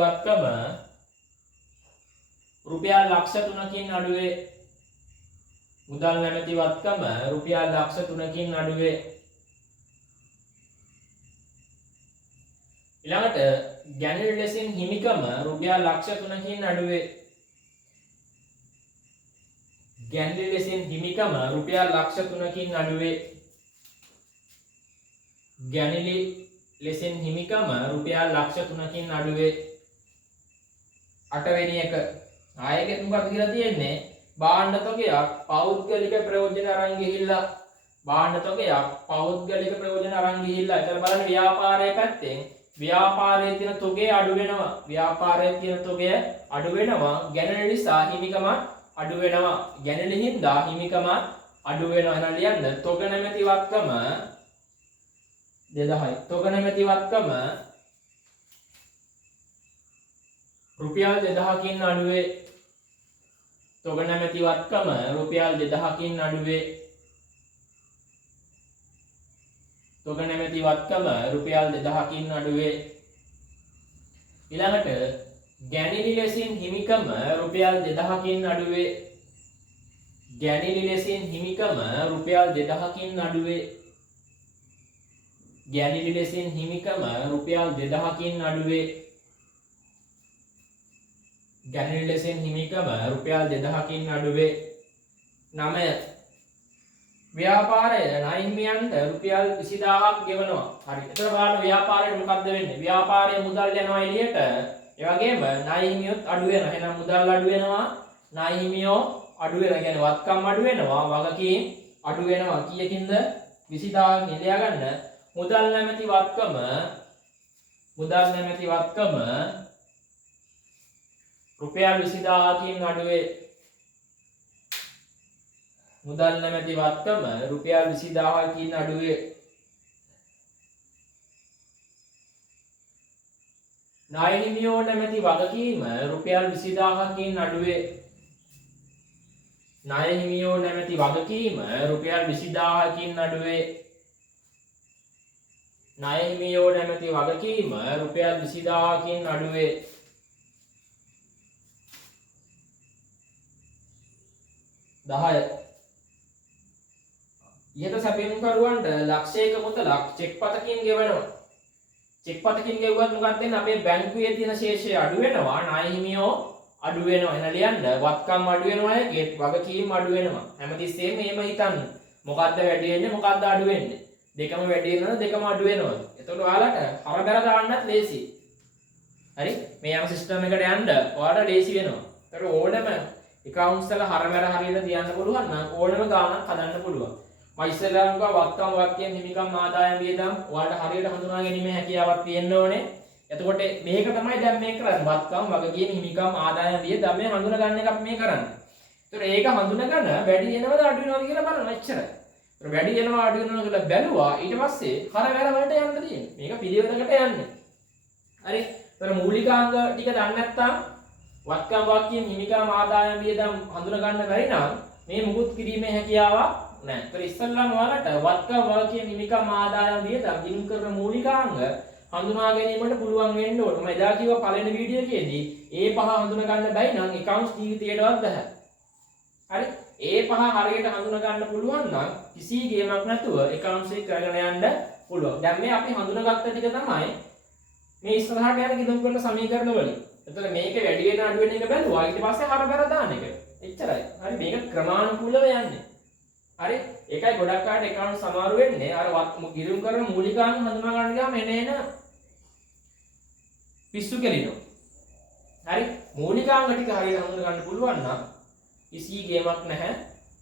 වත්කම රුපියල් ලක්ෂ 3කින් අඩුවේ. මුදල් නැමැති වත්කම රුපියල් ලක්ෂ 3කින් අඩුවේ. ඊළඟට ගැනීම ලෙසින් හිමිකම රුපියල් ලක්ෂ 3කින් අඩුවේ. ගැනීම ලෙසින් හිමිකම රුපියල් ලක්ෂ 3කින් අඩුවේ. ගැනීම ලෙසින් හිමිකම රුපියල් ලක්ෂ 3කින් අඩුවේ. 8 වෙනි එක ආයෙත් මොකක්ද කියලා තියෙන්නේ? භාණ්ඩ තොගයක් පෞද්ගලික ප්‍රයෝජන අරන් ගිහිල්ලා. භාණ්ඩ තොගයක් පෞද්ගලික ප්‍රයෝජන අරන් ගිහිල්ලා. ඒතර බලන්න ව්‍යාපාරයේ පැත්තෙන් ව්‍යාපාරයේ තියෙන තොගය අඩු වෙනවා. ව්‍යාපාරයේ තියෙන තොගය අඩු වෙනවා. ගැනීම නිසා හිමිකම අඩු වෙනවා. ගැනීම හින්දා හිමිකම අඩු වෙනවා. එහෙනම් ලියන්න තොග නැමැති වත්කම 2000යි. තොග නැමැති වත්කම රුපියල් 2000කින් අඩුවේ. තොග නැමැති වත්කම රුපියල් 2000කින් අඩුවේ. තොග නැමැති වත්කම රුපියල් 2000කින් අඩුවේ. ඊළඟට ගැනීම ලෙසින් හිමිකම රුපියල් 2000කින් අඩුවේ. ගැනීම ලෙසින් හිමිකම රුපියල් 2000කින් අඩුවේ. ගැනීම ලෙසින් හිමිකම රුපියල් 2000කින් අඩුවේ. ගැනීම ලෙසින් හිමිකම රුපියල් 2000කින් අඩුවේ. 9 ව්‍යාපාරයේ ණය හිමියන්ට රුපියල් 20000ක් ගෙවනවා. හරි. එතකොට බලන්න ව්‍යාපාරයේ මොකද්ද වෙන්නේ? ව්යාපාරයේ මුදල් යනවා එළියට. ඒ වගේම ණය හිමියොත් අඩු වෙනවා. එහෙනම් මුදල් අඩු වෙනවා. ණය හිමියෝ අඩු වෙනවා. කියන්නේ වත්කම් අඩු වෙනවා. වගකීම් අඩු වෙනවා. කීයකින්ද? 20000ක් ඉලියා ගන්න. මුදල් නැමැති වත්කම රුපියල් 20000කින් අඩුවේ. මුදල් නැමැති වත්කම රුපියල් 20000කින් අඩුවේ. ණය හිමියෝ නැමැති වගකීම රුපියල් 20000කින් අඩුවේ. ණය හිමියෝ නැමැති වගකීම රුපියල් 20000කින් අඩුවේ. ණය හිමියෝ නැමැති වගකීම රුපියල් 20000කින් අඩුවේ. 10 ඉහත සැපයුම්කරුවන්ට ලක්ෂයක මුදලක් චෙක් පතකින් ගෙවනවා. චෙක් පතකින් ගෙවුවත් මොකක්ද වෙන්නේ? අපේ බැංකුවේ තියෙන ශේෂය අඩු වෙනවා. ණය හිමියෝ අඩු වෙනවා. එහෙනම් ලියන්න වත්කම් අඩු වෙනවා. ඒකේ වගකීම් අඩු වෙනවා. හැමතිස්සෙම එහෙම හිතන්න. මොකද්ද වැඩි වෙන්නේ? මොකද්ද අඩු වෙන්නේ? දෙකම වැඩි වෙනවද? දෙකම අඩු වෙනවද? එතකොට ඔයාලට හරබර දාන්නත් ලේසි. හරි? මේ යන සිස්ටම් එකට යන්න ඔයාලට ලේසි වෙනවා. ඒතර ඕනම accounts වල හරබර හරියට තියන්න පුළුවන් නම් ඕනම ගාණක් හදන්න පුළුවන්. මම ඉස්සෙල්ලාම කිව්වා වත්කම් වාක්‍යයෙන් හිමිකම් ආදායම් වියදම් ඔයාලට හරියට හඳුනා ගැනීම හැකියාවක් තියෙන්න ඕනේ. එතකොට මේක තමයි දැන් මේ කරන්නේ. වත්කම් වගකීම් හිමිකම් ආදායම් වියදම් මේ හඳුනා ගන්න එක අපි මේ කරන්නේ. ඒතර ඒක හඳුනාගෙන වැඩි වෙනවද අඩු වෙනවද කියලා බලන්න එච්චරයි. ඒතර වැඩි වෙනවා අඩු වෙනවා කියලා බැලුවා. ඊට පස්සේ හරවැර වලට යන්න තියෙන්නේ. මේක පිළිවෙලකට යන්නේ. හරි. ඒතර මූලිකාංග ටික දන්නේ නැත්නම් වත්කම් වාක්‍යයෙන් හිමිකම් ආදායම් වියදම් හඳුනා ගන්න බැරි නම් මේ මුකුත් කිරීමේ හැකියාවක් නැහැ. ඒතර ඉස්සල්ලාම ඔයාලට වත්කම් වාක්‍යයෙන් හිමිකම් ආදායම් වියදම් දිනු කරන මූලිකාංග හඳුනා ගැනීමට පුළුවන් වෙන්න ඕනේ. මම එදා කිව්වා පළවෙනි වීඩියෝ එකේදී ඒ පහ හඳුනා ගන්න බැයි නම් accounts ජීවිතයටවත් බෑ. හරි? ඒ පහ හරියට හඳුනා ගන්න පුළුවන් නම් කිසි ගේමක් නැතුව accounts එක කරගෙන යන්න පුළුවන්. දැන් මේ අපි හඳුනාගත්ත ටික තමයි මේ ඉස්සරහට යන කිදුම් කරන සමීකරණ වලින්. එතකොට මේක වැඩි වෙන අඩු වෙන එක බැලුවා. ඊට පස්සේ හරබර දාන එක. එච්චරයි. හරි මේක ක්‍රමානුකූලව යන්නේ. හරි? ඒකයි ගොඩක් අයට accounts සමාරු වෙන්නේ. අර කිදුම් කරන මූලිකාංග හඳුනා ගන්න ගියාම එන පිස්සු කෙලිනවා. හරි? මූලිකාංග ටික හරියට හඳුනා ගන්න පුළුවන් නම් කිසි ගේමක් නැහැ.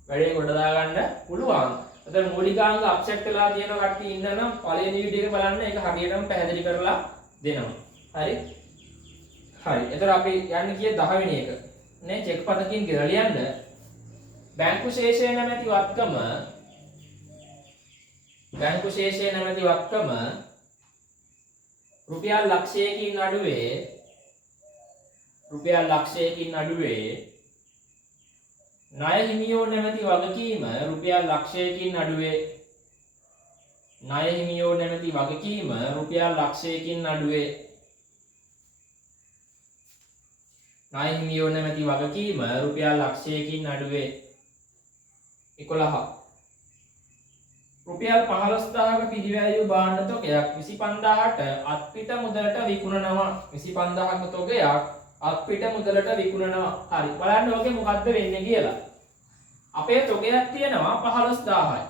වැඩේ කොට දාගන්න පුළුවන්. එතන මූලිකාංග අප්සෙට් වෙලා තියෙන කට්ටිය ඉන්නනම් පළවෙනි වීඩියෝ එක බලන්න ඒක හරියටම පැහැදිලි කරලා දෙනවා. හරි? හරි. එතන අපි යන්නේ කීයේ 10 වෙනි එක. නේ චෙක් පතකින් කියලා ලියන්න. බැංකු ශේෂය නැමැති වත්කම රුපියල් ලක්ෂයකින් අඩුවේ ණය හිමියෝ නැමැති වගකීම රුපියල් ලක්ෂයකින් අඩුවේ රුපියල් 15000ක පිරිවැයූ භාණ්ඩ තොගයක් 25000ට අත්පිට මුදලට විකුණනවා. 25000ක තොගයක් අත්පිට මුදලට විකුණනවා. හරි. බලන්න ඕකේ මොකද්ද වෙන්නේ කියලා. අපේ තොගයක් තියෙනවා 15000යි.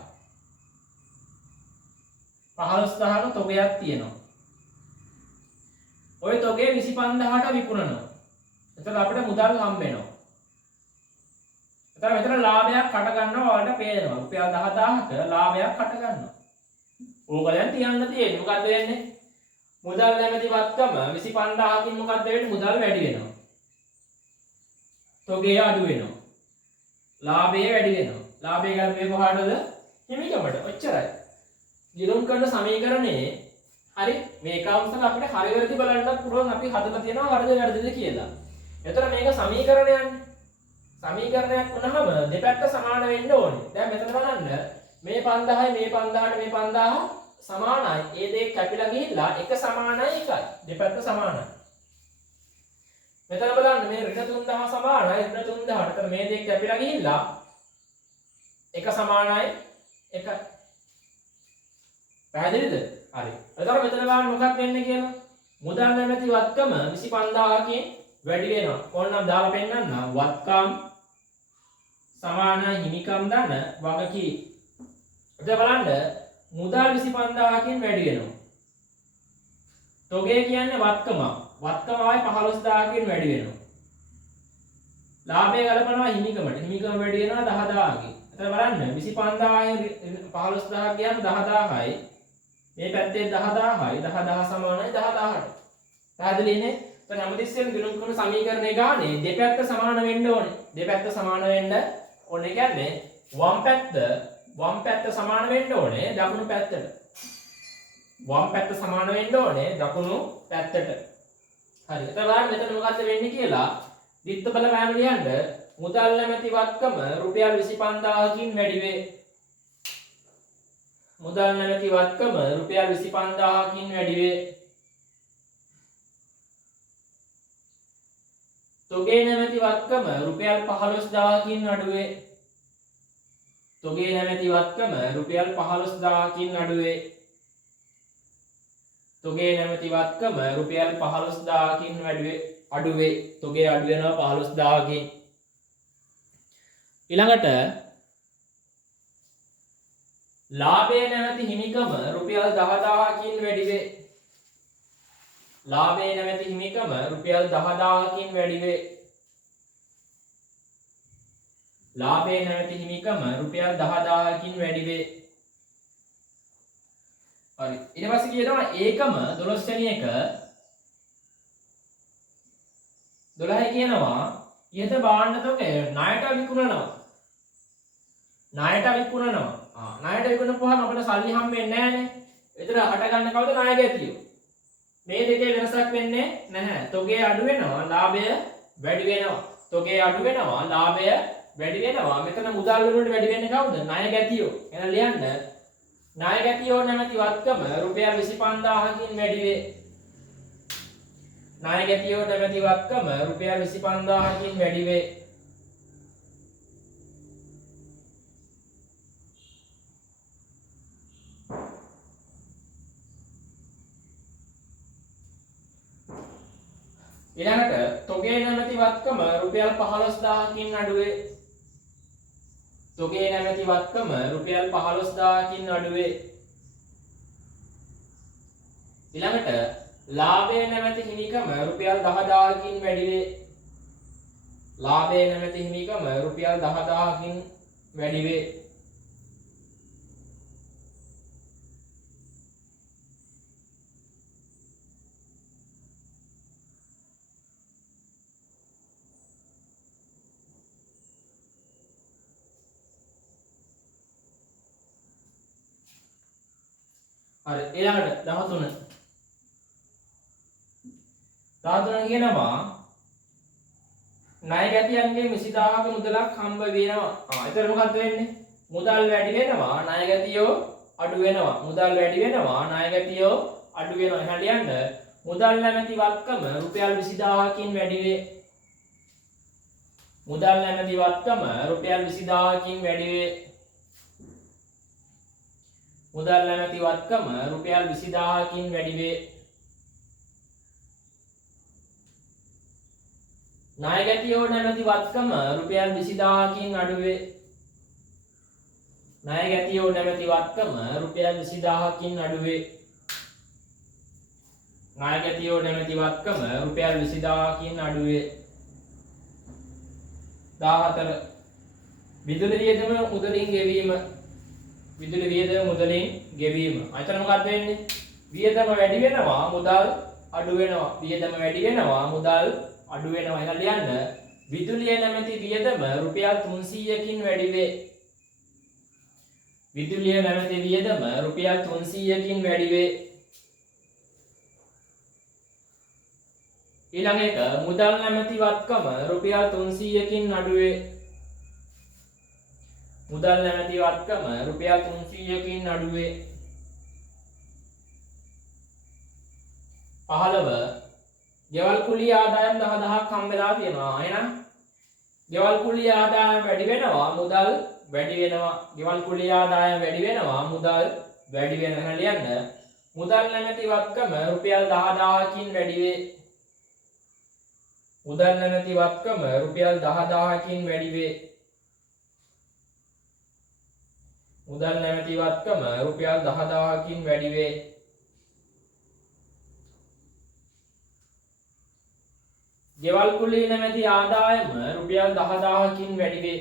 15000ක තොගයක් තියෙනවා. ওই තොගේ 25000ට විකුණනවා. එතකොට අපිට මුදල් හම්බ වෙනවා. එතකොට මෙතන ලාභයක් කට ගන්නවා වලට පේනවා. රුපියල් 10000ක ලාභයක් කට ගන්නවා. ඕක දැන් තියන්න තියෙන්නේ. මොකද්ද වෙන්නේ? මුදල් නැමැති වත්කම 25000කින් මොකද්ද වෙන්නේ? මුදල් වැඩි වෙනවා. තොගේ අඩු වෙනවා. ලාභය වැඩි වෙනවා. ලාභය ගන්න මේ කොහාටද? හිමිකමට. ඔච්චරයි. ගිණුම් කරන සමීකරණේ හරි මේක අවස්ථාවේ අපිට හරි වැරදි බලන්නත් පුළුවන් අපි හදලා තියෙනවා වරද වැරදිද කියලා. එතන මේක සමීකරණයක්. සමීකරණයක් වුණාම දෙපැත්ත සමාන වෙන්න ඕනේ. දැන් මෙතන බලන්න මේ 5000යි මේ 5000ට මේ 5000 සමානයි. ඒ දෙක කැපිලා ගිහිල්ලා එක සමානයි එකයි. දෙපැත්ත සමානයි. මෙතන බලන්න මේ ඍණ 3000 සමානයි ඍණ 3000ට. එතන මේ දෙක කැපිලා ගිහිල්ලා එක සමානයි එකයි. පැහැදිලිද? හරි. එතකොට මෙතන බලන්න මොකක්ද වෙන්නේ කියලා. මුදල් නැමැති වත්කම 25000කින් වැඩි වෙනවා. ඕනනම් දාලා පෙන්නන්න. වත්කම් සමාන හිමිකම් ධන වගකීම්. එතකොට බලන්න මුදල් 25000කින් වැඩි වෙනවා. තොගේ කියන්නේ වත්කම. වත්කම ආයේ 15000කින් වැඩි වෙනවා. ලාභය ගලපනවා හිමිකමට. හිමිකම වැඩි වෙනවා 10000කින්. එතකොට බලන්න 25000න් 15000 කියන්න 10000යි. මේ පැත්තේ 10000යි 10000 සමානයි 10000ට. පැහැදිලිනේ? එතන හැමතිස්සෙම ගුණ කරන සමීකරණේ ගානේ දෙපැත්ත සමාන වෙන්න ඕනේ. දෙපැත්ත සමාන වෙන්න ඕනේ කියන්නේ වම් පැත්ත සමාන වෙන්න ඕනේ දකුණු පැත්තට. වම් පැත්ත සමාන වෙන්න ඕනේ දකුණු පැත්තට. හරි. එතන බලන්න මෙතන මොකද්ද වෙන්නේ කියලා දිත්ත බල වෑම ලියන්න. මුදල් නැමැති වත්කම රුපියල් 25000කින් වැඩි වේ. මුදල් නැමැති වත්කම රුපියල් 25000කින් වැඩි වේ. තොගේ නැමැති වත්කම රුපියල් 15000කින් අඩු වේ. තොගේ නැමැති වත්කම රුපියල් 15000කින් අඩු වේ. තොගේ නැමැති වත්කම රුපියල් 15000කින් අඩු වේ. තොගේ අඩු වෙනවා 15000කින්. ඊළඟට ලාභය නැමැති හිමිකම රුපියල් 10000කින් වැඩි වේ. ලාභය නැමැති හිමිකම රුපියල් 10000කින් වැඩි වේ. ලාභය නැමැති හිමිකම රුපියල් 10000කින් වැඩි වේ. හරි. ඊට පස්සේ කියනවා ඒකම 12 වෙනි එක 12 කියනවා ඉහත භාණ්ඩ තොගය ණයට විකුණනවා. ණයට විකුණනවා. ණයට විකුණපුවාම අපිට සල්ලි හම්බෙන්නේ නැහනේ. එතන හට ගන්න කවුද? ණය ගැතියෝ. මේ දෙකේ වෙනසක් වෙන්නේ නැහැ. තොගේ අඩු වෙනවා, ලාභය වැඩි වෙනවා. තොගේ අඩු වෙනවා, ලාභය වැඩි වෙනවා. මෙතන මුදල් වලට වැඩි වෙන්නේ කවුද? ණය ගැතියෝ. එහෙනම් ලියන්න ණය ගැතියෝ නැමැති වත්කම රුපියල් 25000කින් වැඩි වේ. ණය ගැතියෝ නැමැති වත්කම රුපියල් 25000කින් වැඩි වේ. ඊළඟට තොගේ නැමැති වත්කම රුපියල් 15000කින් අඩු වේ. තොගේ නැමැති වත්කම රුපියල් 15000කින් අඩු වේ. ඊළඟට ලාභය නැමැති හිමිකම රුපියල් 10000කින් වැඩි වේ. ලාභය නැමැති හිමිකම රුපියල් 10000කින් වැඩි වේ. හරි ඊළඟට 13 කියනවා ණය ගැතියන්ගේ 20000ක මුදලක් හම්බ වෙනවා. එතකොට මොකද්ද වෙන්නේ? මුදල් වැඩි වෙනවා ණය ගැතියෝ අඩු වෙනවා. මුදල් වැඩි වෙනවා ණය ගැතියෝ අඩු වෙනවා. එහෙනම් ලියන්න මුදල් නැමැති වත්කම රුපියල් 20000කින් වැඩි වේ. මුදල් නැමැති වත්කම රුපියල් 20000කින් වැඩි වේ. මුදල් නැමැති වත්කම රුපියල් 20000කින් වැඩි වේ. ණය ගැතියෝ නැමැති වත්කම රුපියල් 20000කින් අඩු වේ. ණය ගැතියෝ නැමැති වත්කම රුපියල් 20000කින් අඩු වේ. ණය ගැතියෝ නැමැති වත්කම රුපියල් 20000කින් අඩු වේ. 14 විදුලි වියදම මුදලින් ගෙවීම. විදුලි වියදම මුදලින් ගෙවීම. අතන මොකක්ද වෙන්නේ? වියදම වැඩි වෙනවා මුදල් අඩු වෙනවා. වියදම වැඩි වෙනවා මුදල් අඩු වෙනවා. එහෙනම් ලියන්න විදුලිය නැමැති වියදම රුපියල් 300කින් වැඩි වේ. විදුලිය නැමැති වියදම රුපියල් 300කින් වැඩි වේ. ඊළඟ එක මුදල් නැමැති වත්කම රුපියල් 300කින් අඩු වේ. මුදල් නැමැති වත්කම රුපියල් 300කින් අඩු වේ. 15 ගෙවල් කුලිය ආදායම් 10000ක් හම්බෙලා තියෙනවා. එහෙනම් ගෙවල් කුලිය ආදායම් වැඩි වෙනවා මුදල් වැඩි වෙනවා. ගෙවල් කුලිය ආදායම් වැඩි වෙනවා මුදල් වැඩි වෙනවා. ලියන්න මුදල් නැමැති වත්කම රුපියල් 10000කින් වැඩි වේ. මුදල් නැමැති වත්කම රුපියල් 10000කින් වැඩි වේ. මුදල් නැමැති වත්කම රුපියල් 10000කින් වැඩි වේ. ගෙවල් කුලිය නැමැති ආදායම රුපියල් 10000කින් වැඩි වේ.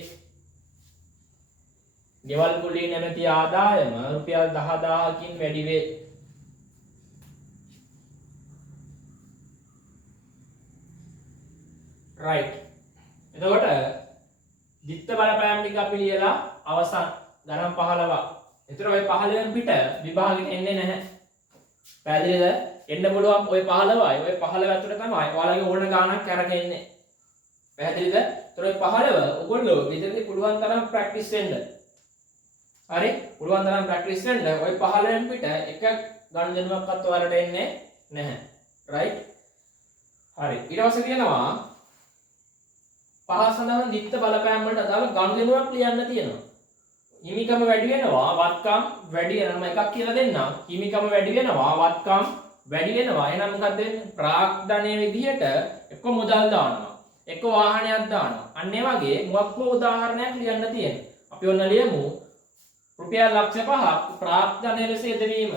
ගෙවල් කුලිය නැමැති ආදායම රුපියල් 10000කින් වැඩි වේ. right. එතකොට දිත්ත බලපෑම් ටික අපි ලියලා අවසන් ගණන් 15ක්. එතකොට ওই 15න් පිට විභාගෙට එන්නේ නැහැ. පැහැදිලිද? එන්න පුළුවන් ওই 15යි. ওই 15 ඇතුළේ තමයි ඔයාලගේ ඕන ගාණක් කරකෙන්නේ. පැහැදිලිද? ඒතර ওই 15 ඔයගොල්ලෝ විදිහට පුළුවන් තරම් ප්‍රැක්ටිස් වෙන්න. හරි? පුළුවන් තරම් ප්‍රැක්ටිස් වෙන්න. ওই 15න් පිට එක ගණන්ජනුවක්වත් ඔයාලට එන්නේ නැහැ. right? හරි. ඊට පස්සේ තියෙනවා පහ සඳහන් දිත්ත බලපෑම් වලට අදාළ ගණන්ජනුවක් ලියන්න තියෙනවා. හිමිකම වැඩි වෙනවා වත්කම් වැඩි වෙනවා. එකක් කියලා දෙන්නම්. හිමිකම වැඩි වෙනවා වත්කම් වැඩි වෙනවා. එහෙනම් මොකද වෙන්නේ? ප්‍රාග්ධනයේ විදිහට එක්ක මුදල් දානවා. එක්ක වාහනයක් දානවා. අන්න ඒ වගේ මොකක්ම උදාහරණයක් ලියන්න තියෙනවා. අපි ඔන්න ලියමු රුපියල් ලක්ෂ 5ක් ප්‍රාග්ධනයේ ලෙස යෙදවීම.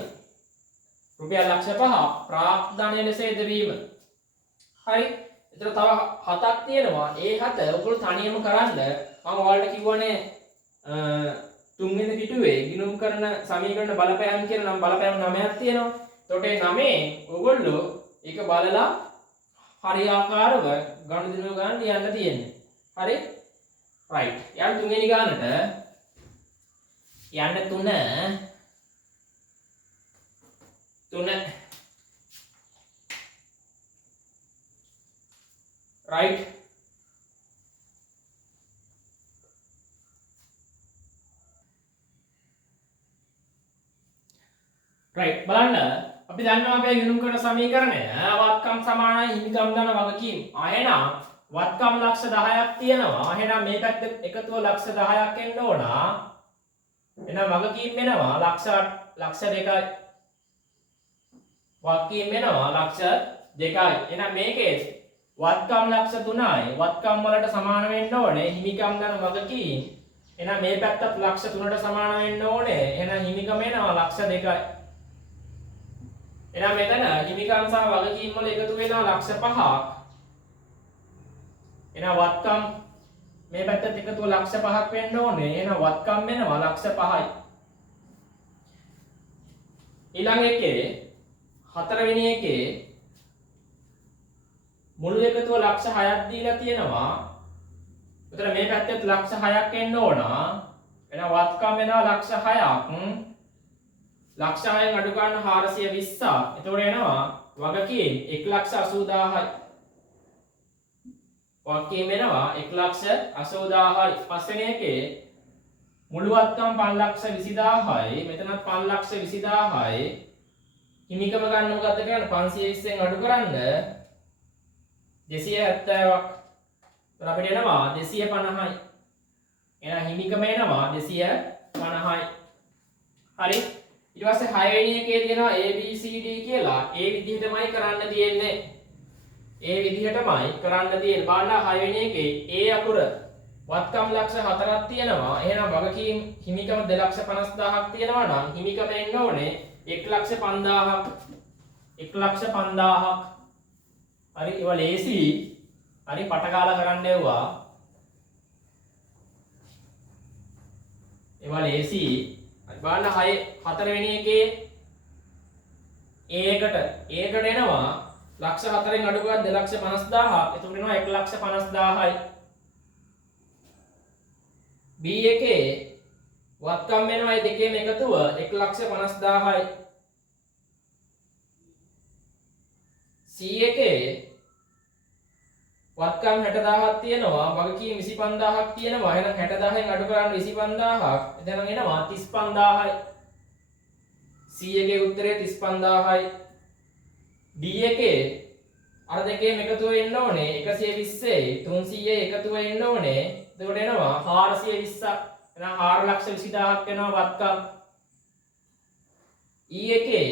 රුපියල් ලක්ෂ 5ක් ප්‍රාග්ධනයේ ලෙස යෙදවීම. හරි. එතන තව 7ක් තියෙනවා. ඒ 7 ඔයගොල්ලෝ තනියම කරන්න. මම ඔයාලට කිව්වනේ තුන්වෙනි පිටුවේ ගිණුම් කරන සමීකරණ බලපෑම් කියන නම් බලපෑම් 9ක් තියෙනවා. එතකොට මේ 9 ඔයගොල්ලෝ ඒක බලලා හරියාකාරව ගණිතය ගන්න ලියන්න තියෙන්නේ. හරි? right. යන්න තුන්වෙනි ගානට යන්න 3 right. right. බලන්න අපි දන්නවා අපේ ගිණුම් කරන සමීකරණය වත්කම් සමානයි හිමිකම් ධන වගකීම්. එහෙනම් වත්කම් ලක්ෂ 10ක් තියෙනවා. එහෙනම් මේ පැත්තේ එකතුව ලක්ෂ 10ක් එන්න ඕන. එහෙනම් වගකීම් වෙනවා ලක්ෂ 2යි. වගකීම් වෙනවා ලක්ෂ 2යි. එහෙනම් මේකේ වත්කම් ලක්ෂ 3යි. වත්කම් වලට සමාන වෙන්න ඕනේ හිමිකම් ධන වගකීම්. එහෙනම් මේ පැත්තත් ලක්ෂ 3ට සමාන වෙන්න ඕනේ. එහෙනම් හිමිකම වෙනවා ලක්ෂ 2යි. එහෙනම් මෙතන හිමිකම් සහ වගකීම් වල එකතු වෙනවා ලක්ෂ 5ක්. එහෙනම් වත්කම් මේ පැත්තත් එකතුව ලක්ෂ 5ක් වෙන්න ඕනේ. එහෙනම් වත්කම් වෙනවා ලක්ෂ 5යි. ඊළඟ එකේ හතරවෙනි එකේ මුළු එකතුව ලක්ෂ 6ක් දීලා තියෙනවා. එතන මේ පැත්තෙත් ලක්ෂ 6ක් එන්න ඕන. එහෙනම් වත්කම් වෙනවා ලක්ෂ 6ක්. ලක්ෂ 6න් අඩු ගන්න 420ක්. එතකොට එනවා වගකීම් 1,80,000යි. වගකීම් වෙනවා 1,80,000යි. පස්වෙනි එකේ මුළු වත්කම් 5,20,000යි. මෙතනත් 5,20,000යි. හිමිකම ගන්න මොකද්ද කරන්නේ? 520න් අඩු කරන්න 270ක්. එතන අපිට එනවා 250යි. එහෙනම් හිමිකම එනවා 250යි. හරි. ඊට පස්සේ 6 වෙනි එකේ තියෙනවා A B C D කියලා. ඒ විදිහටමයි කරන්න තියෙන්නේ. ඒ විදිහටමයි කරන්න තියෙන්නේ. බලන්න 6 වෙනි එකේ A අකුර වත්කම් ලක්ෂ 4ක් තියෙනවා. එහෙනම් වගකීම් හිමිකම 2,50,000ක් තියෙනවා නම් හිමිකම එන්න ඕනේ 1,50,000ක්. 1,50,000ක්. හරි ඒවා ලේසි. හරි පට ගාලා කරන්න එවුවා. ඒවා ලේසි. හරි බලන්න 4 වෙනි එකේ A එකට එනවා ලක්ෂ 4න් අඩු කරලා 2,50,000ක්. එතකොට එනවා 1,50,000යි. B එකේ වත්කම් වෙනවා මේ දෙකේම එකතුව 1,50,000යි. C එකේ වත්කම් 60,000ක් තියෙනවා. වගකීම් 25,000ක් තියෙනවා. එහෙනම් 60,000න් අඩු කරන්න 25,000ක්. එතන එනවා 35,000යි. C එකේ උත්තරේ 35,000යි. D එකේ අර දෙකේම එකතුව එන්න ඕනේ 120යි 300යි එකතුව එන්න ඕනේ. එතකොට එනවා 420ක්. එහෙනම් 4,20,000ක් වෙනවා වත්කම්. E එකේ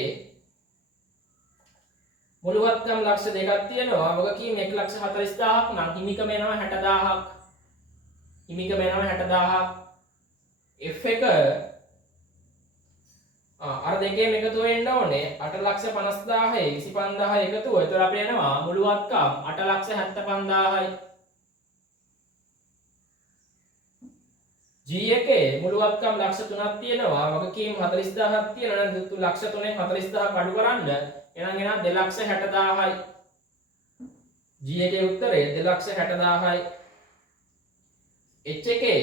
මුළු වත්කම් ලක්ෂ 2ක් තියෙනවා. වගකීම් 1,40,000ක් නම් හිමිකම එනවා 60,000ක්. හිමිකම එනවා 60,000ක්. F එක අර දෙකේම එකතුව එන්න ඕනේ 8,50,000යි 25,000 එකතුව. ඒතර අපිට එනවා මුළු වත්කම් 8,75,000යි. G එකේ මුළු වත්කම් ලක්ෂ 3ක් තියෙනවා. වගකීම් 40,000ක් තියෙනවා. නම් ලක්ෂ 3ෙන් 40,000ක් අඩු කරන්න එහෙනම් එනවා 2,60,000යි. G එකේ උත්තරේ 2,60,000යි. H එකේ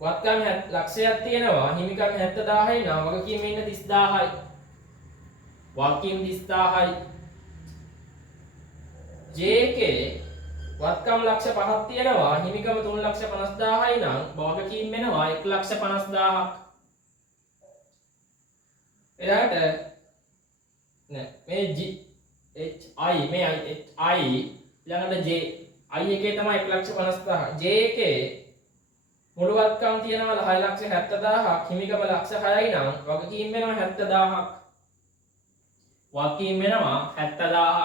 වත්කම් ලක්ෂයක් තියෙනවා. හිමිකම් 70,000යි නම් වගකීම් ඉන්න 30,000යි. වගකීම් 30,000යි. J එකේ වත්කම් ලක්ෂ 5ක් තියෙනවා. හිමිකම 3,50,000යි නම් වගකීම් වෙනවා 1,50,000ක්. එයාට මේ G H I මේ I ඊළඟට J I එකේ තමයි 1,50,000. J එකේ මුළු වත්කම් තියෙනවා 10,70,000ක්. හිමිකම ලක්ෂ 6යි නම් වගකීම් වෙනවා 70,000ක්. වගකීම් වෙනවා 70,000ක්.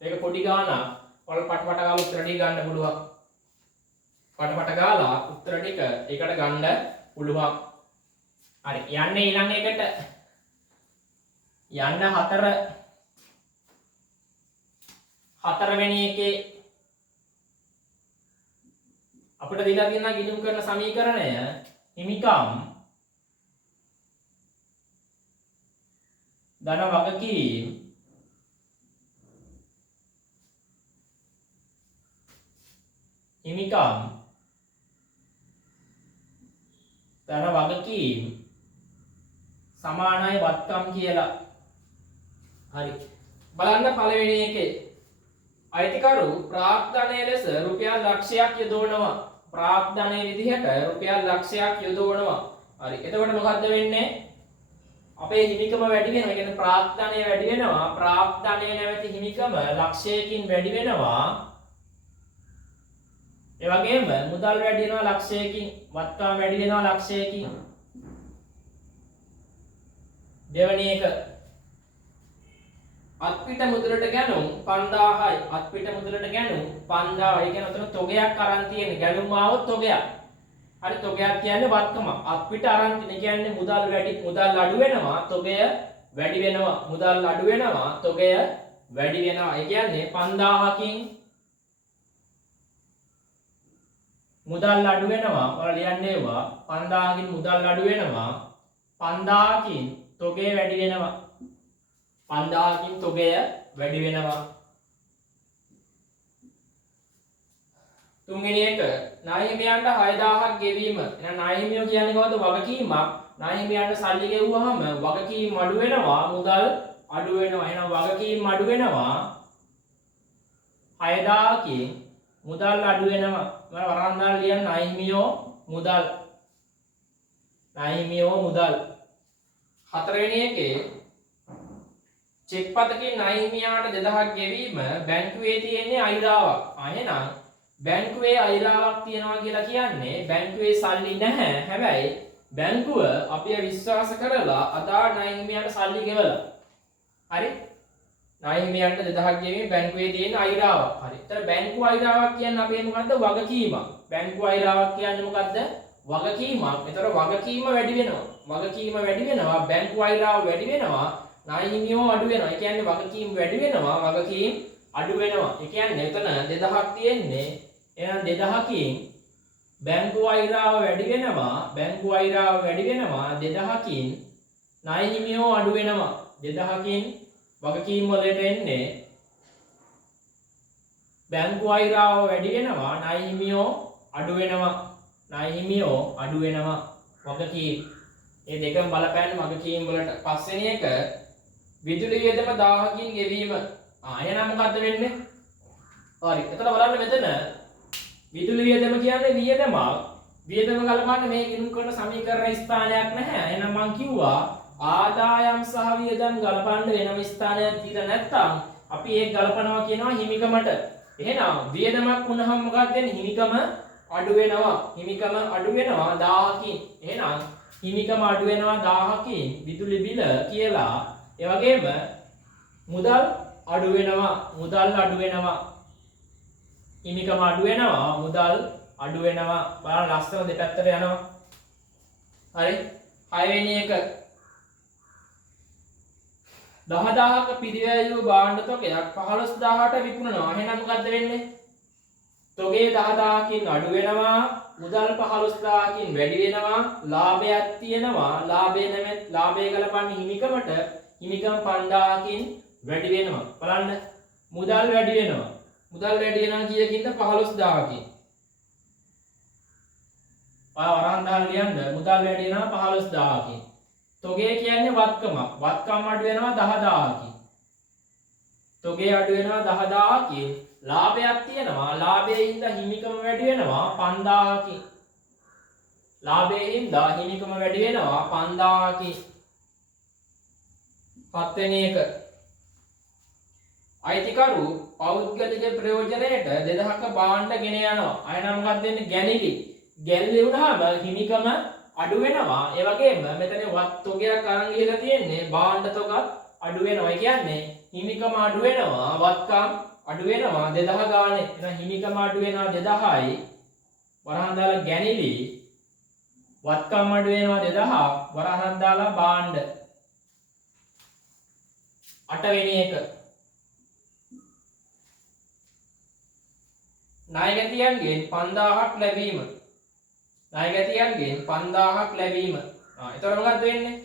මේක පොඩි ගානක්. ඔයාලා පටපට ගාලා උත්තර ටික ගන්න පුළුවන්. පටපට ගාලා උත්තර ටික ඒකට ගන්න පුළුවන්. හරි යන්නේ ඊළඟ එකට. යන්න 4 වෙනි එකේ අපිට දීලා තියෙන ගිණුම් කරන සමීකරණය හිමිකම් ධන වගකීම් හිමිකම් ධන වගකීම් සමානයි වත්කම් කියලා. හරි බලන්න පළවෙනි එකේ අයිතිකරු ප්‍රාග්ධනය ලෙස රුපියල් ලක්ෂයක් යොදවනවා. ප්‍රාග්ධනයේ විදිහට රුපියල් ලක්ෂයක් යොදවනවා. හරි එතකොට මොකද්ද වෙන්නේ? අපේ හිමිකම වැඩි වෙනවා. ඒ කියන්නේ ප්‍රාග්ධනය වැඩි වෙනවා. ප්‍රාග්ධනය නැමැති හිමිකම ලක්ෂයකින් වැඩි වෙනවා. ඒ වගේම මුදල් වැඩි වෙනවා ලක්ෂයකින්. වත්කම් වැඩි වෙනවා ලක්ෂයකින්. දෙවැනි එක අත්පිට මුදලට ගැනුම් 5000යි. අත්පිට මුදලට ගැනුම් 5000. ඒ කියන්නේ උතන තොගයක් අරන් තියෙන්නේ. ගැනුම් ආවොත් තොගයක්. හරි තොගයක් කියන්නේ වත්කම. අත්පිට අරන් තියෙන කියන්නේ මුදල් වැඩි මුදල් අඩු වෙනවා තොගය වැඩි වෙනවා. මුදල් අඩු වෙනවා තොගය වැඩි වෙනවා. ඒ කියන්නේ 5000කින් මුදල් අඩු වෙනවා. ඔයාලා ලියන්න ඒවා 5000කින් මුදල් අඩු වෙනවා. 5000කින් තොගය වැඩි වෙනවා. 5000කින් තොගය වැඩි වෙනවා. තුන්වෙනි එක ණය හිමියන්ට 6000ක් ගෙවීම. එහෙනම් ණය හිමියෝ කියන්නේ කොහොමද? වගකීමක්. ණය හිමියන්ට සල්ලි ගෙවුවාම වගකීම් අඩු වෙනවා, මුදල් අඩු වෙනවා. එහෙනම් වගකීම් අඩු වෙනවා 6000කින් මුදල් අඩු වෙනවා. මම වරන් දාලා ලියන්න ණය හිමියෝ මුදල්. ණය හිමියෝ මුදල්. හතරවෙනි එකේ චෙක් පතකින් ණය හිමියාට 2000ක් ගෙවීම බැංකුවේ තියෙන්නේ අයිරාවක්. එහෙනම් බැංකුවේ අයිරාවක් තියනවා කියලා කියන්නේ බැංකුවේ සල්ලි නැහැ. හැබැයි බැංකුව අපිව විශ්වාස කරලා අදාළ ණය හිමියාට සල්ලි ගෙවලා. හරි? ණය හිමියන්ට 2000ක් ගෙවීම බැංකුවේ තියෙන අයිරාවක්. හරි. ඒතර බැංකුව අයිරාවක් කියන්නේ අපේ මොකද්ද? වගකීමක්. බැංකුව අයිරාවක් කියන්නේ මොකද්ද? වගකීමක්. ඒතර වගකීම වැඩි වෙනවා. වගකීම වැඩි වෙනවා. බැංකුව අයිරාව වැඩි වෙනවා. ණය හිමියෝ අඩු වෙනවා. ඒ කියන්නේ වගකීම් වැඩි වෙනවා. වගකීම් අඩු වෙනවා. ඒ කියන්නේ එතන 2000ක් තියෙන්නේ. එහෙනම් 2000කින් බැංකුව අයිරාව වැඩි වෙනවා. බැංකුව අයිරාව වැඩි වෙනවා. 2000කින් ණය හිමියෝ අඩු වෙනවා. 2000කින් වගකීම් වලට එන්නේ බැංකුව අයිරාව වැඩි වෙනවා. ණය හිමියෝ අඩු වෙනවා. ණය හිමියෝ අඩු වෙනවා. වගකීම් මේ දෙකම බලපෑන වගකීම් වලට. පස්වෙනි එක විදුලි වියදම 1000කින් ගෙවීම. එහෙනම් මොකද්ද වෙන්නේ? හරි. එතන බලන්න මෙතන විදුලි වියදම කියන්නේ වියදමක්. වියදම ගලපන්න මේ ගිණුම් කරන සමීකරණ ස්ථානයක් නැහැ. එහෙනම් මං කිව්වා ආදායම් සහ වියදම් ගලපන්න වෙනම ස්ථානයක් දීලා නැත්නම් අපි ඒක ගලපනවා කියනවා හිමිකමට. එහෙනම් වියදමක් වුණාම මොකක්ද වෙන්නේ? හිමිකම අඩු වෙනවා. හිමිකම අඩු වෙනවා 1000කින්. එහෙනම් හිමිකම අඩු වෙනවා 1000කින් විදුලි බිල කියලා. ඒ වගේම මුදල් අඩු වෙනවා. මුදල් අඩු වෙනවා. හිමිකම අඩු වෙනවා. මුදල් අඩු වෙනවා. බලන්න ලස්සන දෙපැත්තට යනවා. හරි. 6 වෙනි එක 10000ක පිරිවැයූ භාණ්ඩ තොගයක් 15000ට විකුණනවා. එහෙනම් මොකද්ද වෙන්නේ? තොගේ 10000කින් අඩු වෙනවා. මුදල් 15000කින් වැඩි වෙනවා. ලාභයක් තියෙනවා. ලාභය ගලපන්නේ හිමිකමට. හිමිකම 5000කින් වැඩි වෙනවා. බලන්න මුදල් වැඩි වෙනවා. මුදල් වැඩි වෙනවා කීයකින්ද? 15000කින්. වරන් දාලා ලියන්න මුදල් වැඩි වෙනවා 15000කින්. තොගේ කියන්නේ වත්කමක්. වත්කම අඩු වෙනවා 10000කින්. තොගේ අඩු වෙනවා 10000කින්. ලාභයක් තියෙනවා. ලාභයෙන් හින්දා හිමිකම වැඩි වෙනවා 5000කින්. ලාභයෙන් හින්දා හිමිකම වැඩි වෙනවා 5000කින්. 7 වෙනි එක අයිතිකරු පෞද්ගලික ප්‍රයෝජනයට 2000ක භාණ්ඩ ගෙන යනවා. අයනම් මොකක්ද වෙන්නේ? ගැනිලි. ගැනිලි වුණාම හිමිකම අඩු වෙනවා. ඒ වගේම මෙතන වත් තොගයක් අරන් ගිහලා තියෙන්නේ භාණ්ඩ තොගත් අඩු වෙනවා. ඒ කියන්නේ හිමිකම අඩු වෙනවා, වත්කම් අඩු වෙනවා 2000 ගානේ. එහෙනම් හිමිකම අඩු වෙනවා 2000යි. වරහන් දාලා ගැනිලි. වත්කම් අඩු වෙනවා 2000. වරහන් දාලා භාණ්ඩ. 8 වෙනි එක ණයගැතියන්ගෙන් 5000ක් ලැබීම. ණයගැතියන්ගෙන් 5000ක් ලැබීම. එතකොට මොකද්ද වෙන්නේ?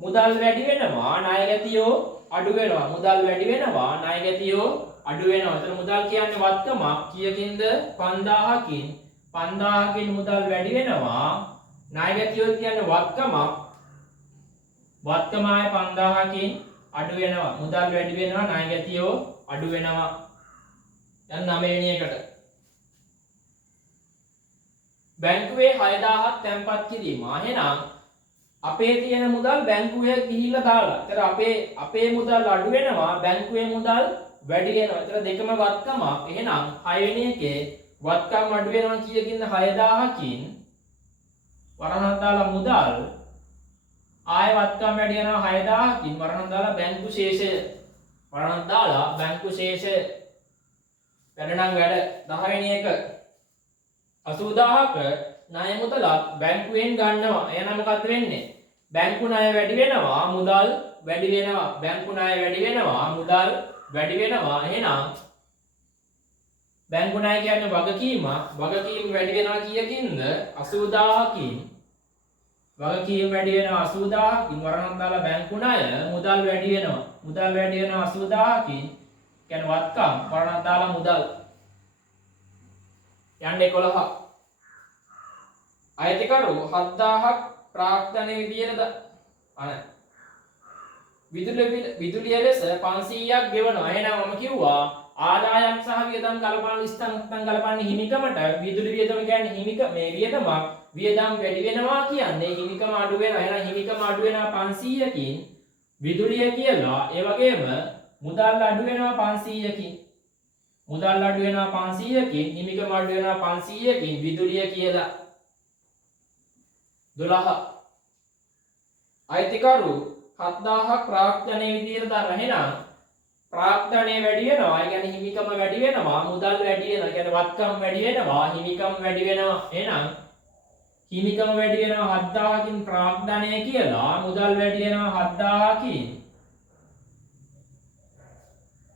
මුදල් වැඩි වෙනවා, ණයගැතියෝ අඩු වෙනවා. මුදල් වැඩි වෙනවා, ණයගැතියෝ අඩු වෙනවා. එතන මුදල් කියන්නේ වත්කමක්. කීයකින්ද? 5000කින්. 5000කින් මුදල් වැඩි වෙනවා. ණයගැතියෝ කියන්නේ වත්කමක්. වත්කම ආය 5000කින් අඩු වෙනවා. මුදල් වැඩි වෙනවා, ණයගැතියෝ අඩු වෙනවා. දැන් 9 වෙනි එකට බැංකුවේ 6000ක් තැන්පත් කිරීම. එහෙනම් අපේ තියෙන මුදල් බැංකුවේ ගිහිල්ලා දාලා. ඒතර අපේ මුදල් අඩු වෙනවා, බැංකුවේ මුදල් වැඩි වෙනවා. ඒතර දෙකම වත්කමක්. එහෙනම් 6 වෙනි එකේ වත්කම් අඩු වෙනවා කීයකින්ද? 6000කින්. වරහන් දාලා මුදල් ආය වත්කම් වැඩි වෙනවා 6000කින්. වරහන් දාලා බැංකු ශේෂය. වරහන් දාලා බැංකු ශේෂය. වැඩ නම් වැඩ. 10 වෙනි එක 80000ක ණය මුදලක් බැංකුවෙන් ගන්නවා. එහෙනම් මොකද්ද වෙන්නේ? බැංකු ණය වැඩි වෙනවා, මුදල් වැඩි වෙනවා. බැංකු ණය වැඩි වෙනවා, මුදල් වැඩි වෙනවා. එහෙනම් බැංකු ණය කියන්නේ වගකීම. වගකීම් වැඩි වෙනවා කීයකින්ද? 80000කින්. වගකීම් වැඩි වෙනවා 80000කින්. වරණක් දාලා බැංකු ණය මුදල් වැඩි වෙනවා. මුදල් වැඩි වෙනවා 80000කින්. කියන්නේ වත්කම් වරණක් දාලා මුදල් යන්න 11. අයිතිකරු 7000ක් ප්‍රාග්ධනයේ විදියට විදුලිය ලෙස 500ක් ගෙවනවා. එහෙනම් මම කිව්වා ආදායම් සහ වියදම් ගලපන ස්ථාන ගලපන්නේ හිමිකමට. විදුලි වියදම කියන්නේ හිමික මේ වියදම වියදම් වැඩි වෙනවා කියන්නේ හිමිකම අඩු වෙනවා. එහෙනම් හිමිකම අඩු වෙනවා 500කින් විදුලිය කියලා. ඒ වගේම මුදල් අඩු වෙනවා 500කින්. මුදල් අඩු වෙනවා 500කින් හිමිකම අඩු වෙනවා 500කින් විදුලිය කියලා. 12 අයිතිකරු 7000ක් ප්‍රාග්ධනයේ විදියට දාන. එහෙනම් ප්‍රාග්ධනය වැඩි වෙනවා. ඒ කියන්නේ හිමිකම වැඩි වෙනවා. මුදල් වැඩි වෙනවා. ඒ කියන්නේ වත්කම් වැඩි වෙනවා. හිමිකම වැඩි වෙනවා. එහෙනම් හිමිකම වැඩි වෙනවා 7000කින් ප්‍රාග්ධනය කියලා. මුදල් වැඩි වෙනවා 7000කින්.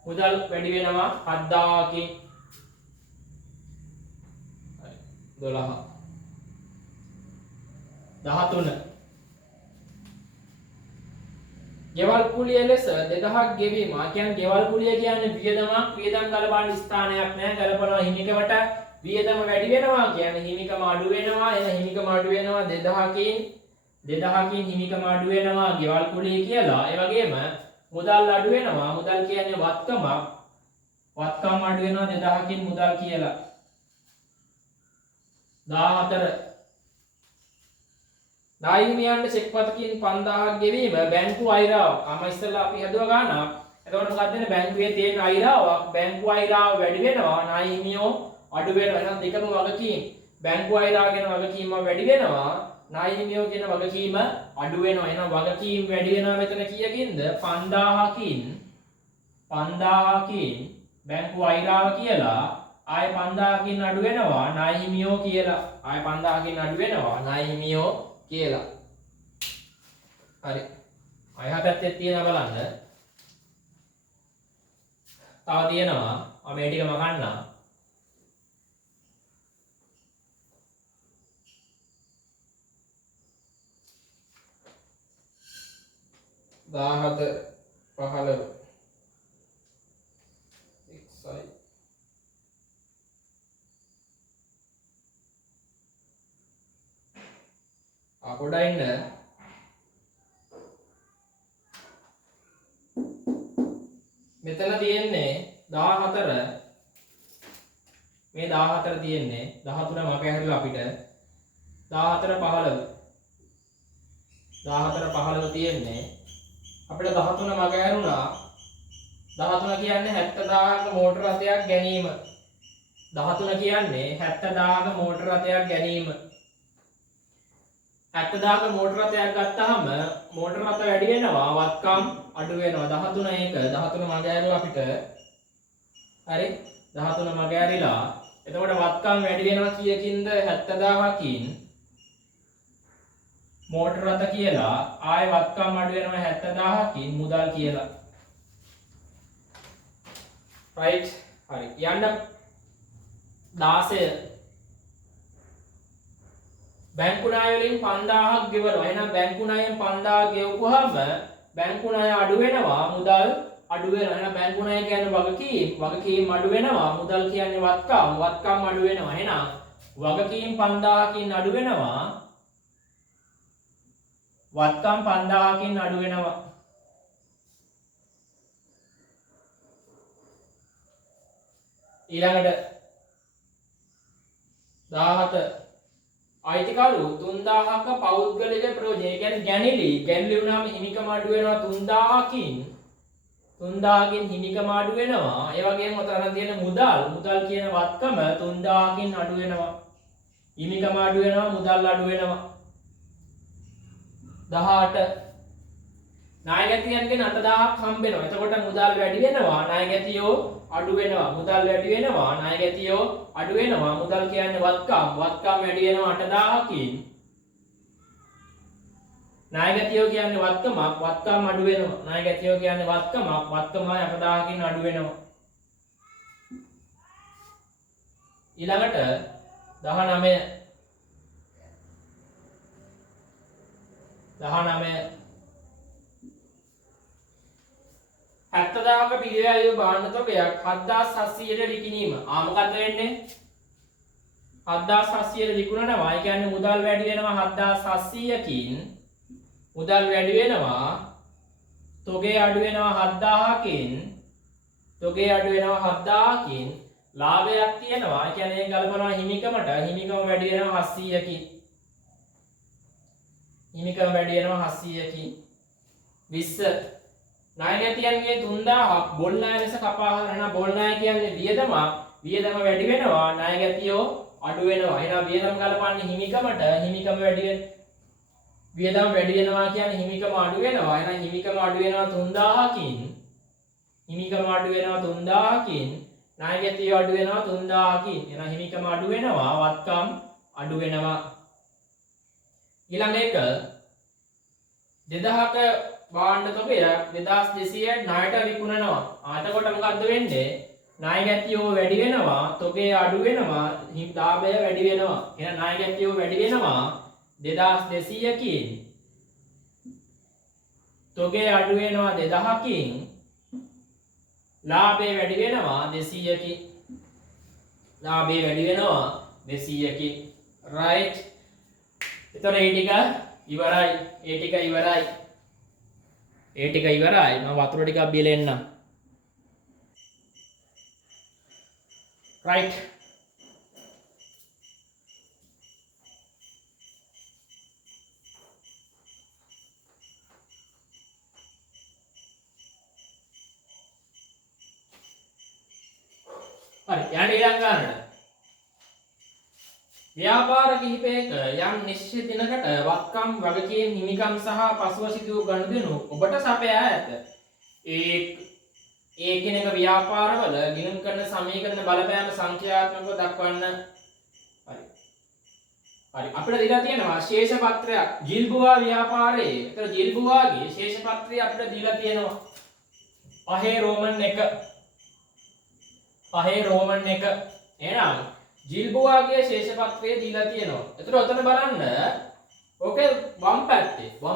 මුදල් වැඩි වෙනවා 7000කින්. 12 13 ගෙවල් කුලිය ලෙස 2000ක් ගෙවීම. කියන්නේ ගෙවල් කුලිය කියන්නේ වියදමක්. වියදම් ගලපන ස්ථානයක් නෑ. ගලපනවා හිමිකමට. වියදම වැඩි වෙනවා කියන්නේ හිමිකම අඩු වෙනවා. එන හිමිකම අඩු වෙනවා 2000කින් හිමිකම අඩු වෙනවා ගෙවල් කුලිය කියලා. ඒ වගේම මුදල් අඩු වෙනවා. මුදල් කියන්නේ වත්කමක්. වත්කම් අඩු වෙනවා 2000කින් මුදල් කියලා. 14 නායකයන්ට චෙක් පතකින් 5000ක් ගෙවීම. බැංකු අයිරාව. ඉස්සෙල්ලා අපි හදුවා ගානක්. එතකොට මොකක්ද වෙන්නේ? බැංකුවේ තියෙන අයිරාවක්. බැංකු අයිරාව වැඩි වෙනවා. නායකයෝ අඩු වෙනවා. එහෙනම් දෙකම වගකීම්. බැංකු අයිරාව කියන වගකීම වැඩි වෙනවා. නායකයෝ කියන වගකීම අඩු වෙනවා. එහෙනම් වගකීම් වැඩි වෙනවා මෙතන කීයකින්ද? 5000කින්. 5000කින් බැංකු අයිරාව කියලා. ආය 5000කින් අඩු වෙනවා නායකයෝ කියලා. ආය 5000කින් අඩු වෙනවා නායකයෝ කියලා. හරි. අයහ පැත්තේ තියෙනවා බලන්න. තව තියෙනවා. මම මේ ටික මකන්නම්. දාහත 15 එක්සයි පොඩ්ඩක් ඉන්න. මෙතන තියෙන්නේ 14. මේ 14 තියෙන්නේ 13 මක හැරිලා අපිට 14 15 තියෙන්නේ අපිට 13 මක හැරුණා. 13 කියන්නේ 70000ක මෝටර රථයක් ගැනීම. 13 කියන්නේ 70000ක මෝටර රථයක් ගැනීම. 70000ක මෝටර රථයක් ගත්තාම මෝටර රථ වැඩි වෙනවා වත්කම් අඩු වෙනවා. 13 ඒක 13 මග ඇරිලා අපිට හරි 13 මග ඇරිලා එතකොට වත්කම් වැඩි වෙනවා කීයකින්ද? 70000කින් මෝටර රථ කියලා. ආයෙ වත්කම් අඩු වෙනවා 70000කින් මුදල් කියලා. රයිට් හරි. යන්න 16 බැංකු ණය වලින් 5000ක් ගෙවනවා. එහෙනම් බැංකු ණයෙන් 5000 ගෙවුවාම බැංකු ණය අඩු වෙනවා මුදල් අඩු වෙනවා. එහෙනම් බැංකු ණය කියන්නේ වගකීම් අඩු වෙනවා. මුදල් කියන්නේ වත්කම් අඩු වෙනවා. එහෙනම් වගකීම් 5000කින් අඩු වෙනවා. වත්කම් 5000කින් අඩු වෙනවා. ඊළඟට 17 අයිතිකරු 3000ක පෞද්ගලික ප්‍රයෝජන. ඒ කියන්නේ ගැනිලි වුණාම හිමිකම අඩු වෙනවා 3000කින් හිමිකම අඩු වෙනවා. ඒ වගේම උතන තියෙන මුදල් කියන වත්කම 3000කින් අඩු වෙනවා. හිමිකම අඩු වෙනවා මුදල් අඩු වෙනවා. 18 ණයගැතියන්ගෙන් 8000ක් හම්බ වෙනවා. එතකොට මුදල් වැඩි වෙනවා ණයගැතියෝ අඩු වෙනවා. මුදල් වැඩි වෙනවා ණයගැතියෝ අඩු වෙනවා. මුදල් කියන්නේ වත්කම් වැඩි වෙනවා 8000කින්. ණයගැතියෝ කියන්නේ වත්කම් අඩු වෙනවා. ණයගැතියෝ කියන්නේ වත්කම 8000කින් අඩු වෙනවා. ඊළඟට 19 70,000ක පිළිවෙල භාණ්ඩ තොගයක් 7700ට විකිණීම. මොකද්ද වෙන්නේ? 7700ට විකුණනවා. ඒ කියන්නේ මුදල් වැඩි වෙනවා 7700කින්. මුදල් වැඩි වෙනවා. තොගේ අඩු වෙනවා 7000කින්. තොගේ අඩු වෙනවා 7000කින්. ලාභයක් තියෙනවා. ඒ කියන්නේ ඒක ගලපනවා හිමිකමට. හිමිකම වැඩි වෙනවා 700කින්. හිමිකම වැඩි වෙනවා 700කින්. 20 ණය ගැතියන්ගේ 3000ක් බොල් ණය ලෙස කපා හරිනවා. බොල් ණය කියන්නේ වියදම වැඩි වෙනවා. ණය ගැතියෝ අඩු වෙනවා. එහෙනම් වියදම ගලපන්නේ හිමිකමට. හිමිකම වැඩි වෙන වියදම වැඩි වෙනවා කියන්නේ හිමිකම අඩු වෙනවා. එහෙනම් හිමිකම අඩු වෙනවා 3000කින්. හිමිකම අඩු වෙනවා 3000කින්. ණය ගැතියෝ අඩු වෙනවා 3000කින්. එහෙනම් හිමිකම අඩු වෙනවා, වත්කම් අඩු වෙනවා. ඊළඟ එක 2000ක භාණ්ඩ තොගය 2200 ණයට විකුණනවා. එතකොට මොකද්ද වෙන්නේ? ණය ගැතියෝ වැඩි වෙනවා, තොගේ අඩු වෙනවා, ලාභය වැඩි වෙනවා. එහෙනම් ණය ගැතියෝ වැඩි වෙනවා 2200කින්. තොගේ අඩු වෙනවා 2000කින්. ලාභය වැඩි වෙනවා 200කින්. ලාභය වැඩි වෙනවා 200කින්. right. එතකොට ඒ ටික ඉවරයි. ඒ ටික ඉවරයි. මම වතුර ටිකක් බීලා එන්නම්. right. හරි යන්න ඊළඟ ගන්නට. ව්‍යාපාර කිහිපයක යම් නිශ්චිත දිනකට වත්කම් වගකීම් හිමිකම් සහ පසුව සිදු වූ ගනුදෙනු ඔබට සපයා ඇත. ඒ කෙනෙක් ව්‍යාපාරවල ගිණුම් කරන සමීකරණ බලපෑම සංඛ්‍යාත්මකව දක්වන්න. හරි අපිට දීලා තියෙනවා ශේෂ පත්‍රයක් ජිල්බුවා ව්‍යාපාරයේ. ඒතර ජිල්බුවාගේ ශේෂ පත්‍රය අපිට දීලා තියෙනවා. පහේ රෝමන් 1. එහෙනම් ජිල්බුවාගේ ශේෂ පත්‍රය දීලා තියෙනවා. ඒතර ඔතන බලන්න ඕකේ වම්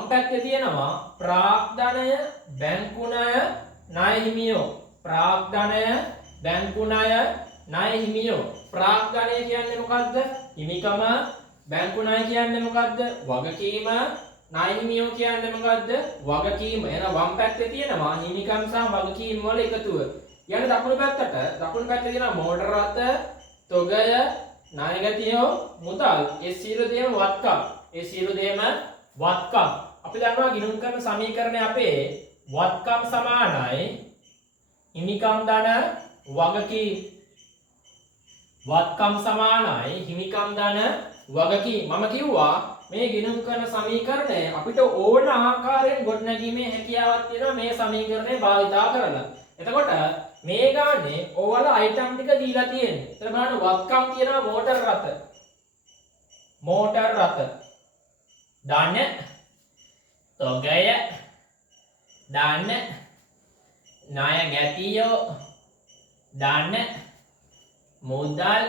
පැත්තේ තියෙනවා ප්‍රාග්ධනය, බැංකු ණය, ණය හිමියෝ. ප්‍රාග්ධනය, බැංකු ණය, ණය හිමියෝ. ප්‍රාග්ධනය කියන්නේ මොකද්ද? හිමිකම. බැංකු ණය කියන්නේ මොකද්ද? වගකීම. ණය හිමියෝ කියන්නේ මොකද්ද? වගකීම. එහෙනම් වම් පැත්තේ තියෙනවා හිමිකම් සහ වගකීම් වල එකතුව. ඊට දකුණු පැත්තේ තියෙනවා මෝටර රථ, තොගය, ණය ගැතියෝ, මුදල්. ඒ සියලු දේම වත්කම්. අපි දන්නවා ගිණුම් කරන සමීකරණය අපේ වත්කම් සමානයි හිමිකම් ධන වගකීම්. වත්කම් සමානයි හිමිකම් ධන වගකීම්. මම කිව්වා මේ ගිණුම් කරන සමීකරණය අපිට ඕන ආකාරයෙන් ගොඩනැගීමේ හැකියාවක් තියෙනවා මේ සමීකරණය භාවිතා කරලා. එතකොට මේ ගානේ ඕවල අයිටම් ටික දීලා තියෙන්නේ. එතන බලන්න වත්කම් තියෙනවා මෝටර රථ. ධන, තොගය, ධන, ණය ගැතියෝ, ධන, මුදල්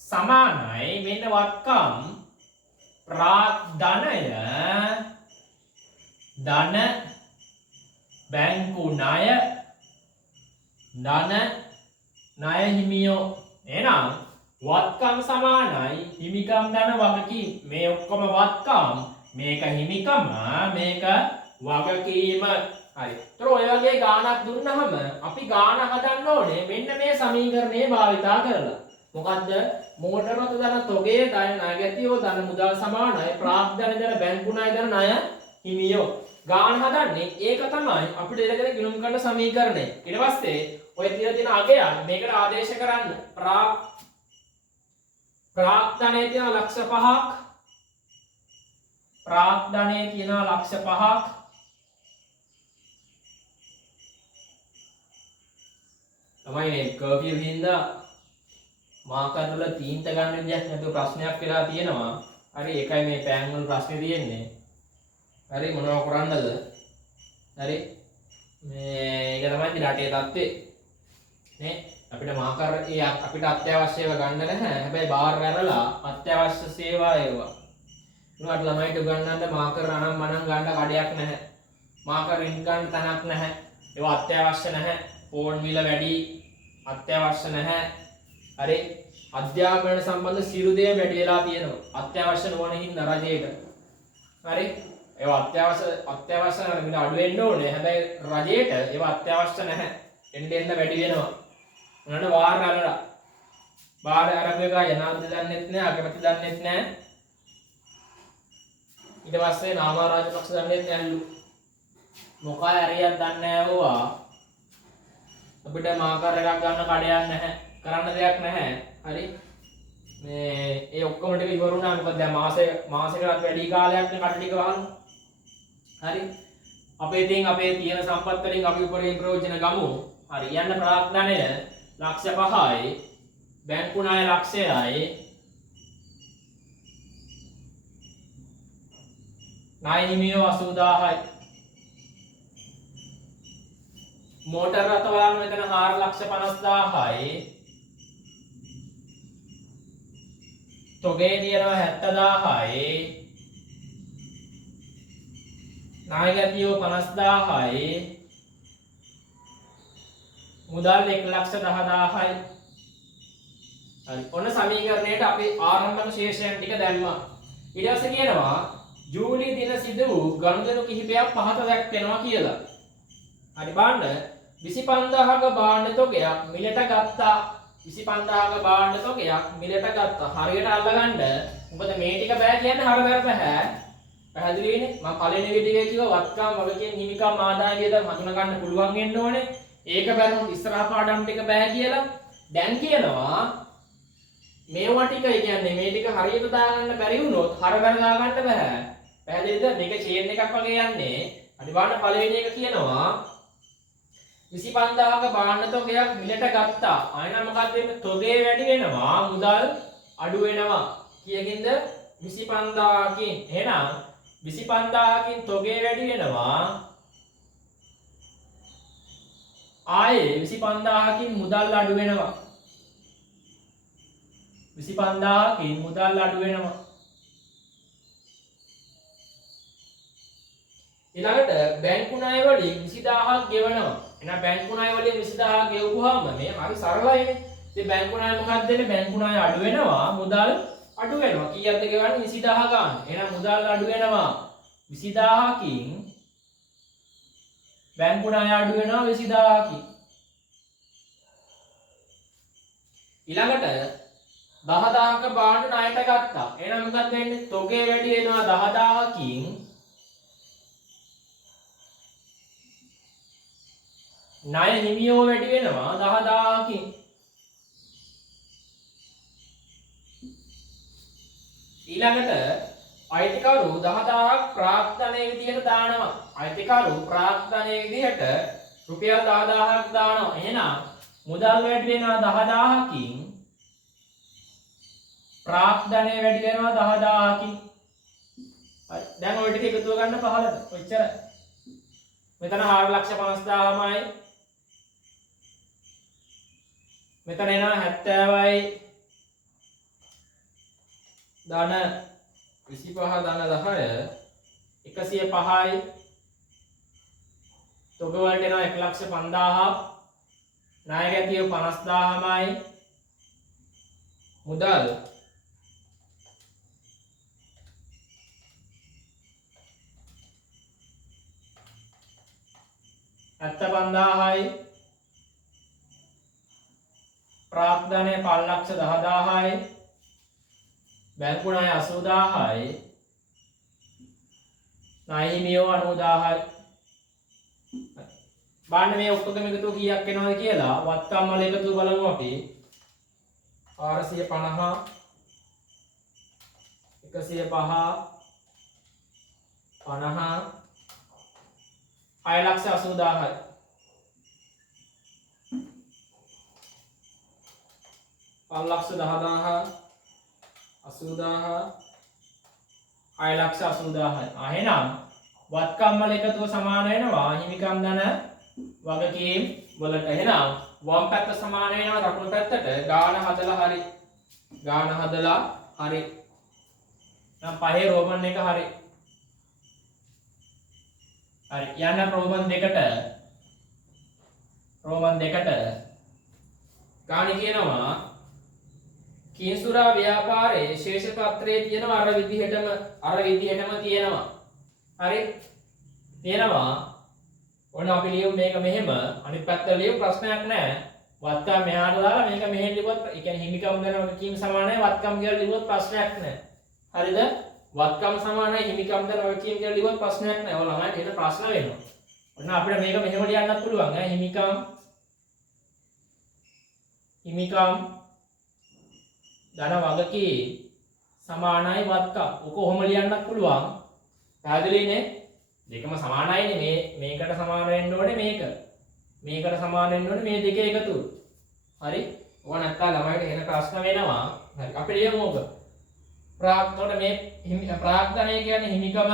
සමානයි මෙන්න වත්කම් ප්‍රාග්ධනය, ධන, බැංකු ණය, ධන, ණය හිමියෝ. එහෙනම් වත්කම් සමානයි හිමිකම් ධන වගකීම්. මේ ඔක්කොම වත්කම්, මේක හිමිකම, මේක වගකීම. හරි. ඒතර ඔය වගේ ගාණක් දුන්නහම අපි ගාණ හදන්න ඕනේ මෙන්න මේ සමීකරණය භාවිතා කරලා. මොකද්ද? මෝටර රථ ධන තොගේ ධන ණය ගැතියෝ ධන මුදල් සමානයි ප්‍රාග්ධන ධන බැංකු ණය ධන ණය හිමියෝ. ගාණ හදන්නේ ඒක තමයි අපිට ඉලක්කන ගිණුම් කරන සමීකරණය. ඊට පස්සේ ඔය තියෙන අගයන් මේකට ආදේශ කරන්න. ප්‍රාග්ධනයේ තියෙන ලක්ෂ 5ක්. ප්‍රාග්ධනයේ තියෙන ලක්ෂ 5ක්. තමයි මේ කර්ව් හින්දා මාකර් වල තීන්ත ගන්න විදිහක් නැතුව ප්‍රශ්නයක් වෙලා තියෙනවා. හරි ඒකයි මේ පෑන් වල ප්‍රශ්නේ තියෙන්නේ. හරි මොනව කරන්නද? හරි මේ ඒක තමයි රටේ තත්ත්වේ. නේ අපිට මාකර් අපිට අත්‍යවශ්‍යව ගන්න නැහැ. හැබැයි බාර් ඇරලා අත්‍යවශ්‍ය සේවා ඒවා. උනාට ළමයිට උගන්වන්න මාකර් අනම් මනම් ගන්න කඩයක් නැහැ. මාකර් ඉන් ගන්න තැනක් නැහැ. ඒවා අත්‍යවශ්‍ය නැහැ. ෆෝන් මිල වැඩි අත්‍යවශ්‍ය නැහැ. හරි. අධ්‍යාපනය සම්බන්ධ සියලු දේ වැඩි වෙලා තියෙනවා. අත්‍යවශ්‍ය නොවන හින්දා රජයට. හරි. ඒවා අත්‍යවශ්‍ය නම් මිල අඩු වෙන්න ඕනේ. හැබැයි රජයට ඒවා අත්‍යවශ්‍ය නැහැ. එන්න වැඩි වෙනවා. උනන වාර අරලා බාහිර අරපු එක යනාද දන්නෙත් නෑ අගමැති දන්නෙත් නෑ ඊට පස්සේ නාමා රාජපක්ෂ දන්නෙත් නෑලු මොකයි හරියක් දන්නේ නෑවුවා අපිට මාකර් එකක් ගන්න කඩයක් නැහැ කරන්න දෙයක් නැහැ හරි මේ ඒ ඔක්කොම ටික ඉවරුණා මොකද දැන් මාසෙකටත් වැඩි කාලයක් නේ කඩ ටික වහන්න හරි අපේ තියෙන සම්පත් වලින් අපි උපරිම ප්‍රයෝජන ගමු හරි යන්න ප්‍රාර්ථනය ලක්ෂ 5යි බැංකු ණය ලක්ෂයයි ණය හිමියෝ 80000යි මෝටර රථ වලන් මෙතන 4,50,000යි තොගේ තියෙනවා 70,000යි ණය ගැතියෝ 50,000යි මුදල් 1,10,000යි. හරි. ඔන්න සමීකරණයට අපි ආරම්භක ශේෂයන් ටික දැම්මා. ඊට පස්සේ කියනවා ජූලි දින සිදු වූ ගනුදෙනු කිහිපයක් පහත දැක්වෙනවා කියලා. හරි බලන්න 25000ක භාණ්ඩ තොගයක් මිලට ගත්තා. 25000ක භාණ්ඩ තොගයක් මිලට ගත්තා. හරියට අල්ලගන්න. මොකද මේ ටික බෑ කියන්නේ හරියට බෑ. පැහැදිලිනේ? මම පළවෙනි වීඩියෝ එකේ කිව්වා වත්කම් වගකීම් හිමිකම් ආදාය වියදම් හඳුනා ගන්න පුළුවන් වෙන්න ඕනේ. ඒක බැලුවොත් ඉස්සරහා පාඩම් ටික බෑ කියලා දැන් කියනවා මේවා ටික කියන්නේ මේ ටික හරියට දාගන්න බැරි වුණොත් හරබර දාගන්න බෑ පැහැදිලිද මේක චේන් එකක් වගේ යන්නේ හරි බලන්න පළවෙනි එක කියනවා 25000ක භාණ්ඩ තොගයක් මිලට ගත්තා ආයෙත් මොකක්ද මේ තොගේ වැඩි වෙනවා මුදල් අඩු වෙනවා කීයකින්ද 25000කින් එහෙනම් 25000කින් තොගේ වැඩි වෙනවා ආයේ 25000කින් මුදල් අඩු වෙනවා 25000කින් මුදල් අඩු වෙනවා ඊළඟට බැංකු ණය වලින් 20000ක් ගෙවනවා එහෙනම් බැංකු ණය වලින් 20000ක් ගෙවුවාම මේ හරි සරලයිනේ ඉතින් බැංකු ණය මොකක්ද දෙන්නේ බැංකු ණය අඩු වෙනවා මුදල් අඩු වෙනවා කීයක්ද ගෙවන්නේ 20000 ගන්න එහෙනම් මුදල් අඩු වෙනවා 20000කින් බැංකු ණය අඩු වෙනවා 20000කින් ඊළඟට 10000ක භාණ්ඩ ණයට ගත්තා එහෙනම් මොකක්ද වෙන්නේ තොගේ වැඩි වෙනවා 10000කින් ණය හිමියෝ වැඩි වෙනවා 10000කින් ඊළඟට අයිතිකරු 10000ක් ප්‍රාග්ධනයේ විදිහට දානවා අයිතිකරු ප්‍රාග්ධනයේ විදිහට රුපියල් 10000ක් දානවා එහෙනම් මුදල් වැඩි වෙනවා 10000කින් ප්‍රාග්ධනය වැඩි වෙනවා 10000කින් හරි දැන් ඔය ටික එකතු කරගන්න 15ට ඔච්චර මෙතන 4,50,000යි මෙතන එනවා 70යි ධන 25 ධන 10 105යි තොග වලට එනවා 1,50,000ක් ණය ගැතිය 50,000යි මුදල් 75,000යි ප්‍රාග්ධනය 5,10,000යි බැංකු ණය 80,000යි ණය හිමියෝ 90,000යි බලන්න මේ ඔක්කොම එකතු කීයක් එනවද කියලා වත්කම් වල එකතු බලමු අපි 450 105 50 6,80,000යි 5,10,000 80,000 6,80,000යි එහෙනම් වත්කම් වල එකතුව සමාන වෙනවා හිමිකම් ධන වගකීම් වලට එහෙනම් වම් පැත්ත සමාන වෙනවා දකුණු පැත්තට. ගාන හදලා හරි. ගාන හදලා හරි. නම් පහේ රෝමන් එක හරි. හරි. යන්න රෝමන් දෙකට. රෝමන් දෙකට. ගාණි කියනවා කීන්සුරා ව්‍යාපාරයේ ශේෂ පත්‍රයේ තියෙනවා අර විදිහටම තියෙනවා. හරි. තියෙනවා. ඔන්න අපි ලියමු මේක මෙහෙම. අනිත් පැත්තට ලියමු ප්‍රශ්නයක් නැහැ. වත්කම් මෙහාට දාලා මේක මෙහෙන් ලියුවොත් ඒ කියන්නේ හිමිකම් දෙනවා කීම් සමානයි වත්කම් කියලා ලියුවොත් ප්‍රශ්නයක් නැහැ. හරිද? වත්කම් සමානයි හිමිකම් දෙනවා කීම් කියලා ලියුවොත් ප්‍රශ්නයක් නැහැ. ඔය ළමයිට ඒක ප්‍රශ්න වෙනවා. ඔන්න අපිට මේක මෙහෙම ලියන්නත් පුළුවන් ඈ හිමිකම් ධන වගකී සමානයි වත්කම්. ඔක කොහොම ලියන්නත් පුළුවන්. පැහැදිලිනේ? දෙකම සමානයිනේ. මේකට සමාන වෙන්න ඕනේ මේක. මේකට සමාන වෙන්න ඕනේ මේ දෙක එකතු. හරි? ඕක නැත්තම් ළමයිට එන ප්‍රශ්න වෙනවා. හරි. අපි ලියමු ඕක. ප්‍රාග්තොට මේ ප්‍රාග්ධනය කියන්නේ හිමිකම,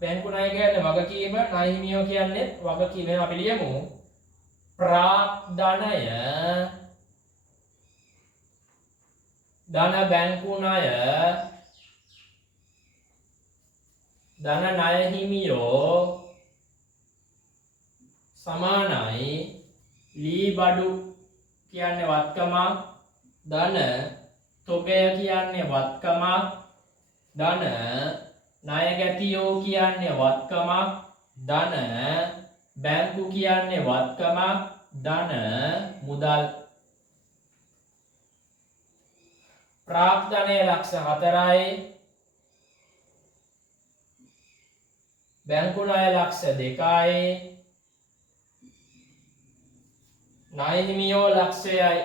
බැංකු ණය කියන්නේ වගකීම, ණය හිමියෝ කියන්නේ වගකීම. අපි ලියමු ප්‍රාග්ධනය ධන බැංකු ණය ධන ණය හිමියෝ සමානයි ලී බඩු කියන්නේ වත්කමක් ධන තොගය කියන්නේ වත්කමක් ධන ණය ගැතියෝ කියන්නේ වත්කමක් ධන බැංකු කියන්නේ වත්කමක් ධන මුදල් ප්‍රාග්ධනයේ ලක්ෂ 4යි බැංකු ණය ලක්ෂ 2යි ණය හිමියෝ ලක්ෂයයි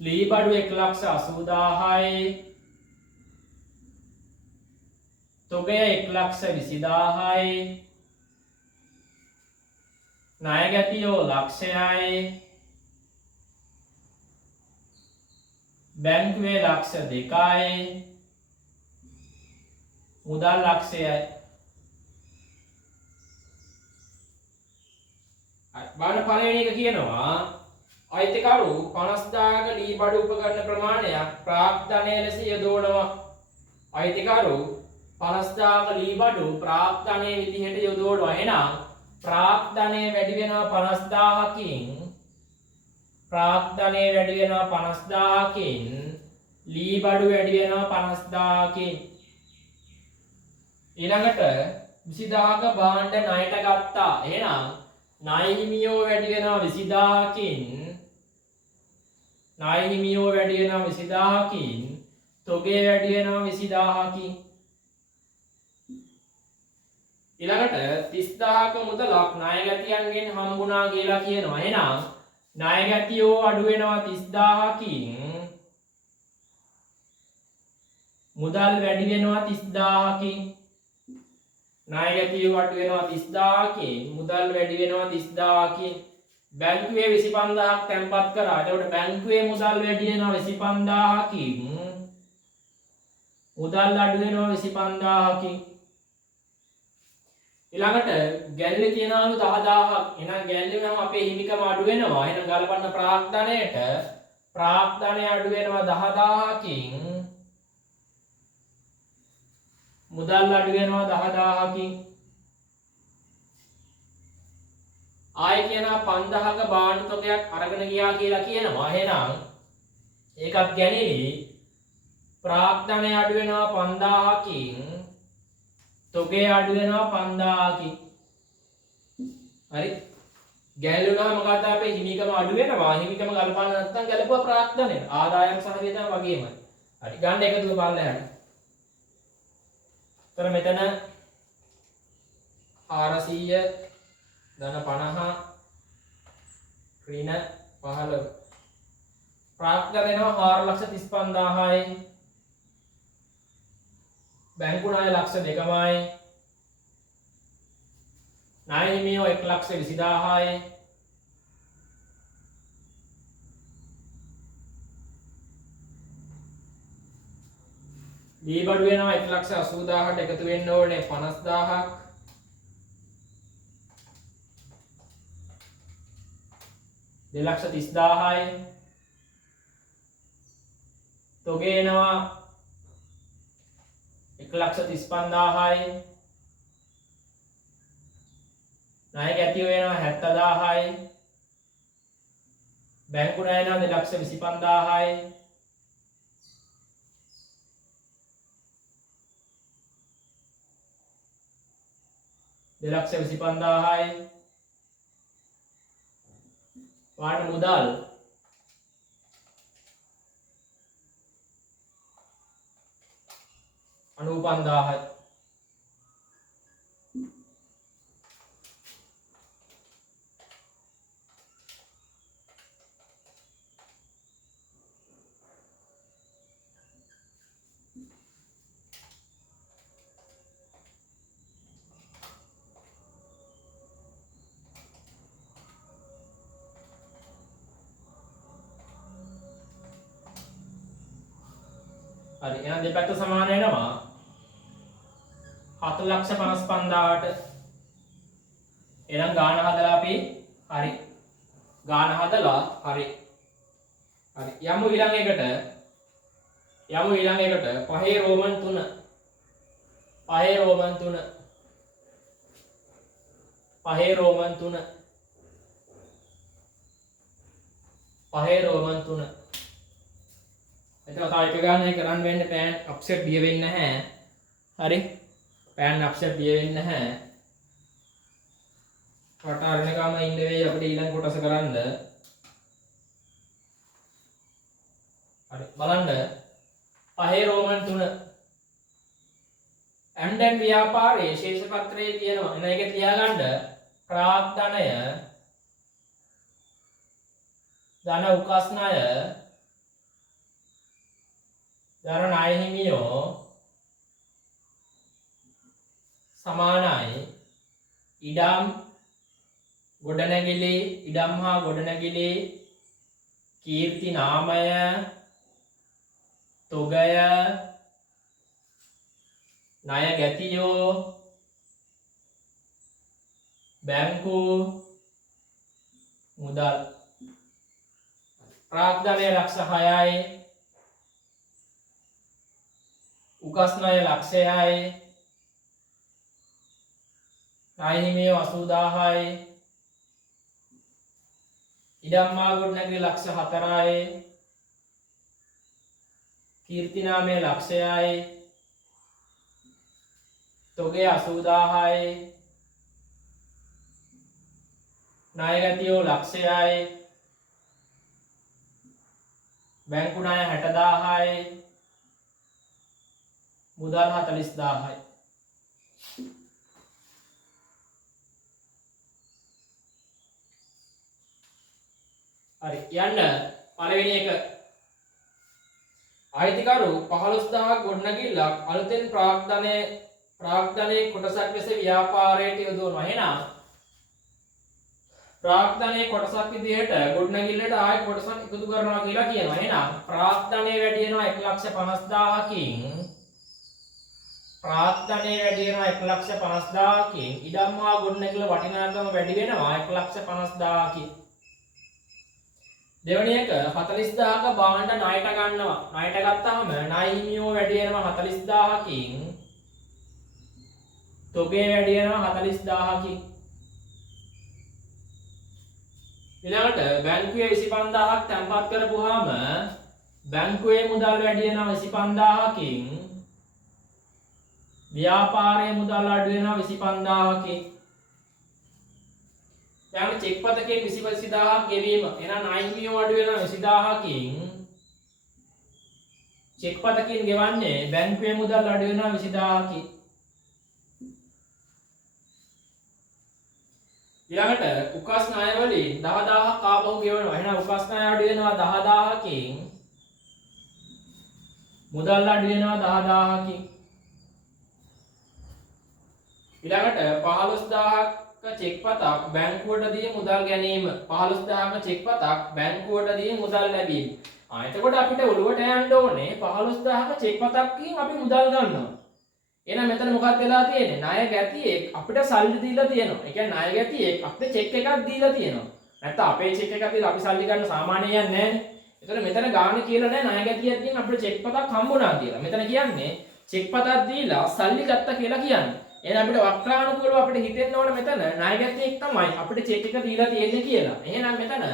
ලී බඩු 1,80,000යි තොගය 1,20,000යි ණය ගැතියෝ ලක්ෂයයි බැංකුවේ ලක්ෂ 2යි මුදල් ලක්ෂයයි. බලන්න පළවෙනි එක කියනවා අයිතිකරු 50000ක ලී බඩු උපකරණ ප්‍රමාණයක් ප්‍රාග්ධනය ලෙස යොදවනවා. අයිතිකරු 50000ක ලී බඩු ප්‍රාග්ධනයේ විදිහට යොදවනවා. එහෙනම් ප්‍රාග්ධනය වැඩි වෙනවා 50000කින් ප්‍රාග්ධනය වැඩි වෙනවා 50000කින් ලී බඩු වැඩි වෙනවා 50000කින් ඊළඟට 20000ක භාණ්ඩ ණයට ගත්තා. එහෙනම් ණය හිමියෝ වැඩි වෙනවා 20000කින් ණය හිමියෝ වැඩි වෙනවා 20000කින් තොගය වැඩි වෙනවා 20000කින් ඊළඟට 30000ක මුදලක් ණය ගැතියන්ගෙන් හම්බුණා කියලා කියනවා. එහෙනම් ණය ගැතියෝ අඩු වෙනවා 30000කින් මුදල් වැඩි වෙනවා 30000කින් ණය ගැතියෝ අඩු වෙනවා 30000කින් මුදල් වැඩි වෙනවා 30000කින් බැංකුවේ 25000ක් තැන්පත් කරා. එතකොට බැංකුවේ මුදල් වැඩි වෙනවා 25000කින් මුදල් අඩු වෙනවා 25000කින් ඊළඟට ගැල්ලේ තියනවලු 10000ක්. එහෙනම් ගැල්ලේ නම් අපේ හිමිකම අඩු වෙනවා. එහෙනම් ගලපන්න ප්‍රාග්ධනයට ප්‍රාග්ධනය අඩු වෙනවා 10000කින් මුදල් අඩු වෙනවා 10000කින් ආයෙ කියනවා 5000ක භාණ්ඩ තොගයක් අරගෙන ගියා කියලා කියනවා. එහෙනම් ඒකත් ගැනෙලි ප්‍රාග්ධනය අඩු වෙනවා 5000කින් තොගේ අඩු වෙනවා 5000කින්. හරි. ගැලුණා මොකද අපේ හිමිකම අඩු වෙනවා. හිමිකම ගලපන්න නැත්නම් ගැලපුවා ප්‍රාග්ධනය. ආදායම් සහ වේතන වගේමයි. හරි. ගන්න එකතුව බලන්න. තර මෙතන 400 ධන 50 ඍණ 15 ප්‍රාග්ධනය වෙනවා 4,35,000යි බැංකු ණය ලක්ෂ 2යි ණය හිමියෝ 1,20,000යි දී බඩු වෙනවා 1,80,000ට එකතු වෙන්න ඕනේ 50,000ක් 2,30,000යි. තොගේ එනවා 1,35,000යි. ණය ගැතිය වෙනවා 70,000යි. බැංකු ණය එනවා 2,25,000යි. දෙලක්ෂ 25,000යි. වාට මුදල් 95,000යි. හරි එහෙනම් දෙපැත්ත සමාන වෙනවා 4,55,000ට. එහෙනම් ගාන හදලා අපි හරි ගාන හදලා හරි යමු ඊළඟ එකට පහේ රෝමන් 3 පහේ රෝමන් 3 එතකොට තව එක ගානක් කරන් වෙන්න පෑන් අප්සෙට් දිය වෙන්නේ නැහැ. හරි පෑන් අප්සෙට් දිය වෙන්නේ නැහැ. කට අරනකම ඉන්න වෙයි අපිට ඊළඟ කොටස කරන්න. හරි බලන්න පහේ රෝමන් 3 ඇම්ඩන් ව්‍යාපාරයේ ශේෂ පත්‍රයේ තියෙනවා. එන එක තියාගන්න ප්‍රාග්ධනය ධන උකස්නය ධන ණය හිමියෝ සමානයි ඉඩම් ගොඩනැගිලි ඉඩම් හා ගොඩනැගිලි කීර්ති නාමය තොගය ණය ගැතියෝ බැංකු මුදල් ප්‍රාග්ධනය ලක්ෂ 6යි උකස්නය ලක්ෂයයි ණය හිමියෝ 80,000යි ඉඩම් හා ගොඩනැගිලි ලක්ෂ 4යි කීර්ති නාමය ලක්ෂයයි තොගේ 80,000යි ණය ගැතියෝ ලක්ෂයයි බැංකු ණය 60,000යි මුදල් 40,000යි. හරි යන්න පළවෙනි එක අයිතිකරු 15,000ක් ගොඩනැගිල්ලක් අලුතෙන් ප්‍රාග්ධනයේ කොටසක් ලෙස ව්‍යාපාරයට යොදවනවා. එහෙනම් ප්‍රාග්ධනයේ කොටසක් විදිහට ගොඩනැගිල්ලට ආයෙ කොටසක් එකතු කරනවා කියලා කියනවා. එහෙනම් ප්‍රාග්ධනය වැඩි වෙනවා 1,50,000කින් ඉඩම් හා ගොඩනැගිල්ල වටිනාකම වැඩි වෙනවා 1,50,000කින්. දෙවෙනි එක 40,000ක භාණ්ඩ ණයට ගන්නවා. ණයට ගත්තාම ණය හිමියෝ වැඩි වෙනවා 40,000කින් තොගේ වැඩි වෙනවා 40,000කින්. ඊළඟට බැංකුවේ 25,000ක් තැන්පත් කරපුවාම බැංකුවේ මුදල් වැඩි වෙනවා 25,000කින් ව්‍යාපාරයේ මුදල් අඩු වෙනවා 25,000කින්. දැන් චෙක් පතකෙන් 22,000ක් ගෙවීම. එහෙනම් ණය හිමියෝ අඩු වෙනවා 20,000කින් චෙක් පතකින් ගෙවන්නේ බැංකුවේ මුදල් අඩු වෙනවා 20,000කින්. ඊළඟට උකස් ණය වලින් 10,000ක් ආපහු ගෙවනවා. එහෙනම් උකස් ණය අඩු වෙනවා 10,000කින් මුදල් අඩු වෙනවා 10,000කින්. ඊළඟට 15,000ක චෙක් පතක් බැංකුවට දී මුදල් ගැනීම. 15,000ක චෙක් පතක් බැංකුවට දී මුදල් ලැබීම. එතකොට අපිට ඔළුවට යන්න ඕනේ 15,000ක චෙක් පතක්කින් අපි මුදල් ගන්නවා. එහෙනම් මෙතන මොකක්ද වෙලා තියෙන්නේ? ණය ගැතියෙක් අපිට සල්ලි දීලා තියෙනවා. ඒ කියන්නේ ණය ගැතියෙක් අපිට චෙක් එකක් දීලා තියෙනවා. නැත්නම් අපේ චෙක් එකක් තියලා අපි සල්ලි ගන්න සාමාන්‍යයෙන් යන්නේ නැහැනේ. එතකොට මෙතන ගාණ කියලා නැහැ ණය ගැතියකින් අපිට චෙක් පතක් හම්බුණා කියලා. මෙතන කියන්නේ චෙක් පතක් දීලා සල්ලි ගත්තා කියලා කියන්නේ. එහෙනම් අපිට වක්‍රානුකූලව අපිට හිතෙන්න ඕන මෙතන ණය ගැතියෙක් තමයි අපිට චෙක් එක දීලා තියෙන්නේ කියලා. එහෙනම් මෙතන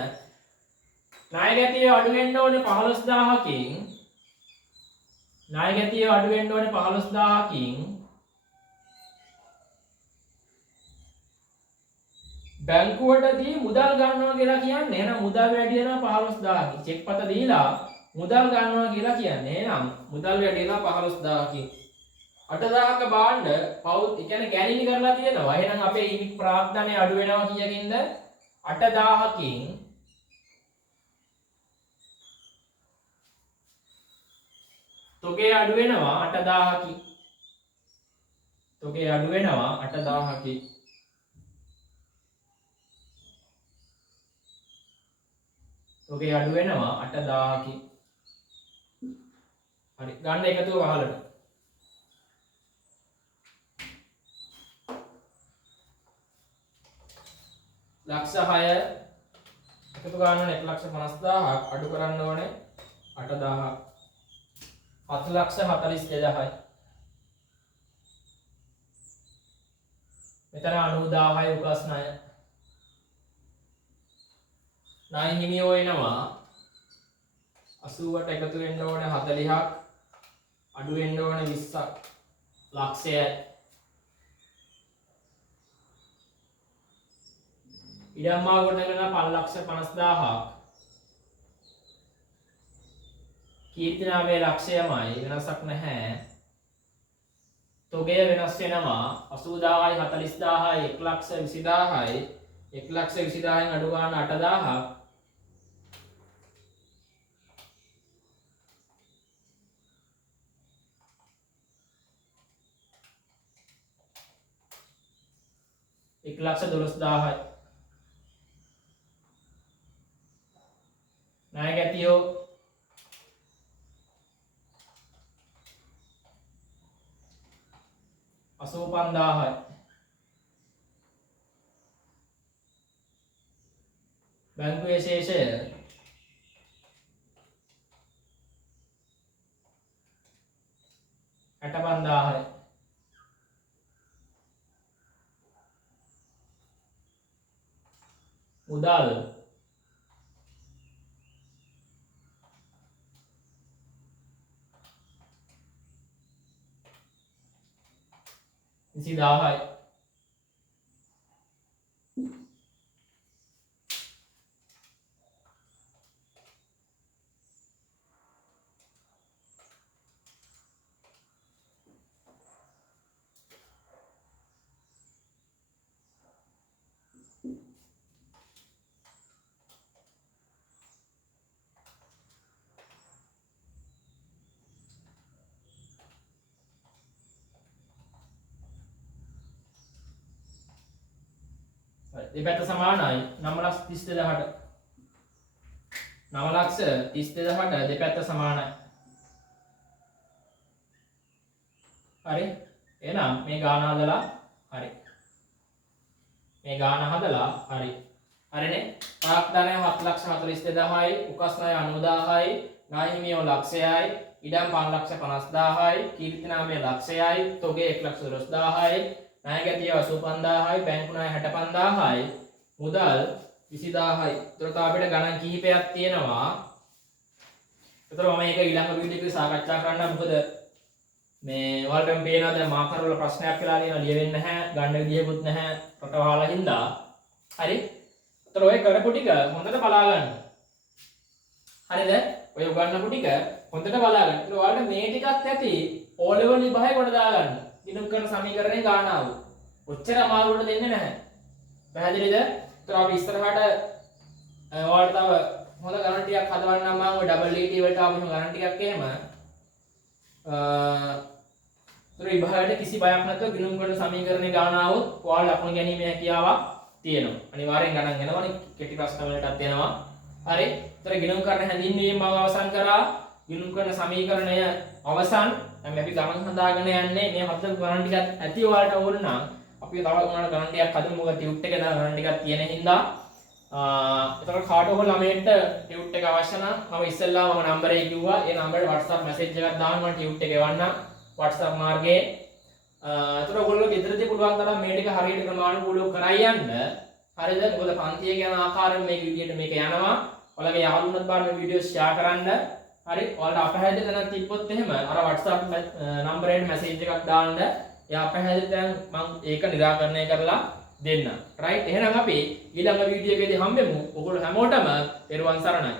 ණය ගැතිය අඩු වෙන්න ඕනේ 15000කින් ණය ගැතිය අඩු වෙන්න ඕනේ 15000කින් බැංකුවටදී මුදල් ගන්නවා කියලා කියන්නේ. එහෙනම් මුදල් වැඩි වෙනවා 15000කින්. චෙක් පත දීලා මුදල් ගන්නවා කියලා කියන්නේ. එහෙනම් මුදල් වැඩි වෙනවා 15000කින්. 8000ක බාණ්ඩ පවුත් ඒ කියන්නේ ගැනීම කරලා තියෙනවා. එහෙනම් අපේ ඉනික් ප්‍රාග්ධනය අඩු වෙනවා කීයකින්ද? 8000කින්. තොගේ අඩු වෙනවා 8000කින්. තොගේ අඩු වෙනවා 8000කින්. තොගේ අඩු වෙනවා 8000කින්. හරි ගන්න එකතුව වහලට. ලක්ෂ 6 එකතු ගන්න ඕනේ 1,50,000ක් අඩු කරන්න ඕනේ 8,000ක් 7,42,000යි. මෙතන 90,000යි උකස් ණය. ණය හිමියෝ එනවා 80ට එකතු වෙන්න ඕනේ 40ක් අඩු වෙන්න ඕනේ 20ක් ලක්ෂයයි. ඉඩම් මාගොඩ ගන්න 5,50,000ක් කීර්තිනාමයේ ලක්ෂයමයි වෙනසක් නැහැ. තොගය වෙනස් වෙනවා 80000යි 40000යි 1,20,000යි 1,20,000න් අඩු ගන්න 8,000ක් एक 1,12,000යි. ණය ගැතියෝ 85,000යි. බැංකුවේ ශේෂය 65,000යි. මුදල් 20,000යි. දෙපැත්ත සමානයි 9,32,000ට 9,32,000ට දෙපැත්ත සමානයි. හරි එහෙනම් මේ ගාන හදලා හරි මේ ගාන හදලා හරි හරිනේ. ප්‍රාග්ධනය 7,42,000යි උකස් ණය 90,000යි ණය හිමියෝ ලක්ෂයයි ඉඩම් 5,50,000යි කීර්තිනාමයේ ලක්ෂයයි තොගේ 1,12,000යි ණය ගැතිය 85,000යි බැංකු ණය 65,000යි මුදල් 20,000යි. ඒතර අපිට ගණන් කිහිපයක් තියෙනවා. ඒතර මම මේක ඊළඟ වීඩියෝ එකේ සාකච්ඡා කරන්න. මොකද මේ ඔයාලටම පේනවා දැන් මාකර් වල ප්‍රශ්නයක් කියලා තියෙනවා ලියවෙන්නේ නැහැ ගන්න විදියකුත් නැහැ රට වහලා හින්දා. හරි. ඒතර ඔය කරපු ටික හොඳට බලා ගන්න. හරිද? ඔය උගන්වපු ටික හොඳට බලා ගන්න. ඒතර ඔයාලට මේ ටිකත් ඇති O level විභාගය කොට දාගන්න. දිනුම් කරන සමීකරණේ ගානාව. ඔච්චර අමාරුවට දෙන්නේ නැහැ. පැහැදිලිද? ඒතර අපි ඉස්සරහට ඔයාලට තව හොඳ ගණන් ටිකක් හදවන්නම් මම ඔය ඩබල් ET වලට ආපු ගණන් ටිකක් එහෙම. ඒතර විභාගයට කිසි බයක් නැතුව දිනුම් කරන සමීකරණේ ගානාවොත් ඔයාලට ලකුණු ගැනීමේ හැකියාවක් තියෙනවා. අනිවාර්යෙන් ගණන් එනවනේ. කෙටි ප්‍රශ්න වලටත් එනවා. හරි. ඒතර ගිණුම් කරන හැඳින්වීම මම අවසන් කරා. ගිණුම් කරන සමීකරණය අවසන්. දැන් අපි ගණන් හදාගෙන යන්නේ මේ හතර ගණන් ටිකක් ඇති ඔයාලට ඕන නම් අපි තව උනාට ගණන් ටිකක් හදමු. මොකද ටියුට් එකේ දාන ගණන් ටිකක් තියෙන හින්දා එතකොට කාට හෝ ළමයට ටියුට් එක අවශ්‍ය නම් මම ඉස්සෙල්ලා මම නම්බරේ කිව්වා. ඒ නම්බරේට WhatsApp මැසේජ් එකක් දාන්න මම ටියුට් එක එවන්නම් WhatsApp මාර්ගයේ. එතකොට ඔයගොල්ලෝ ගෙදරදී පුළුවන් තරම් මේ ටික හරියට ක්‍රමානුකූලව කරයි යන්න. හරිද? මොකද පන්තියේ යන ආකාරයෙන් මේක විදියට මේක යනවා. ඔයාලගේ යාළුවන්ට බලන්න මේ වීඩියෝ ෂෙයා කරන්න. හරි? ඔයාලට අපහැදිලි තැනක් තිබ්බොත් එහෙම අර WhatsApp නම්බරේට මැසේජ් එකක් දාන්න. එයා අපහැදිලි තැන මම ඒක निराකරණය කරලා දෙන්න. රයිට්? එහෙනම් අපි ඊළඟ වීඩියෝ එකේදී හම්බෙමු. ඔයගොල්ලෝ හැමෝටම පෙරවන් සරණයි.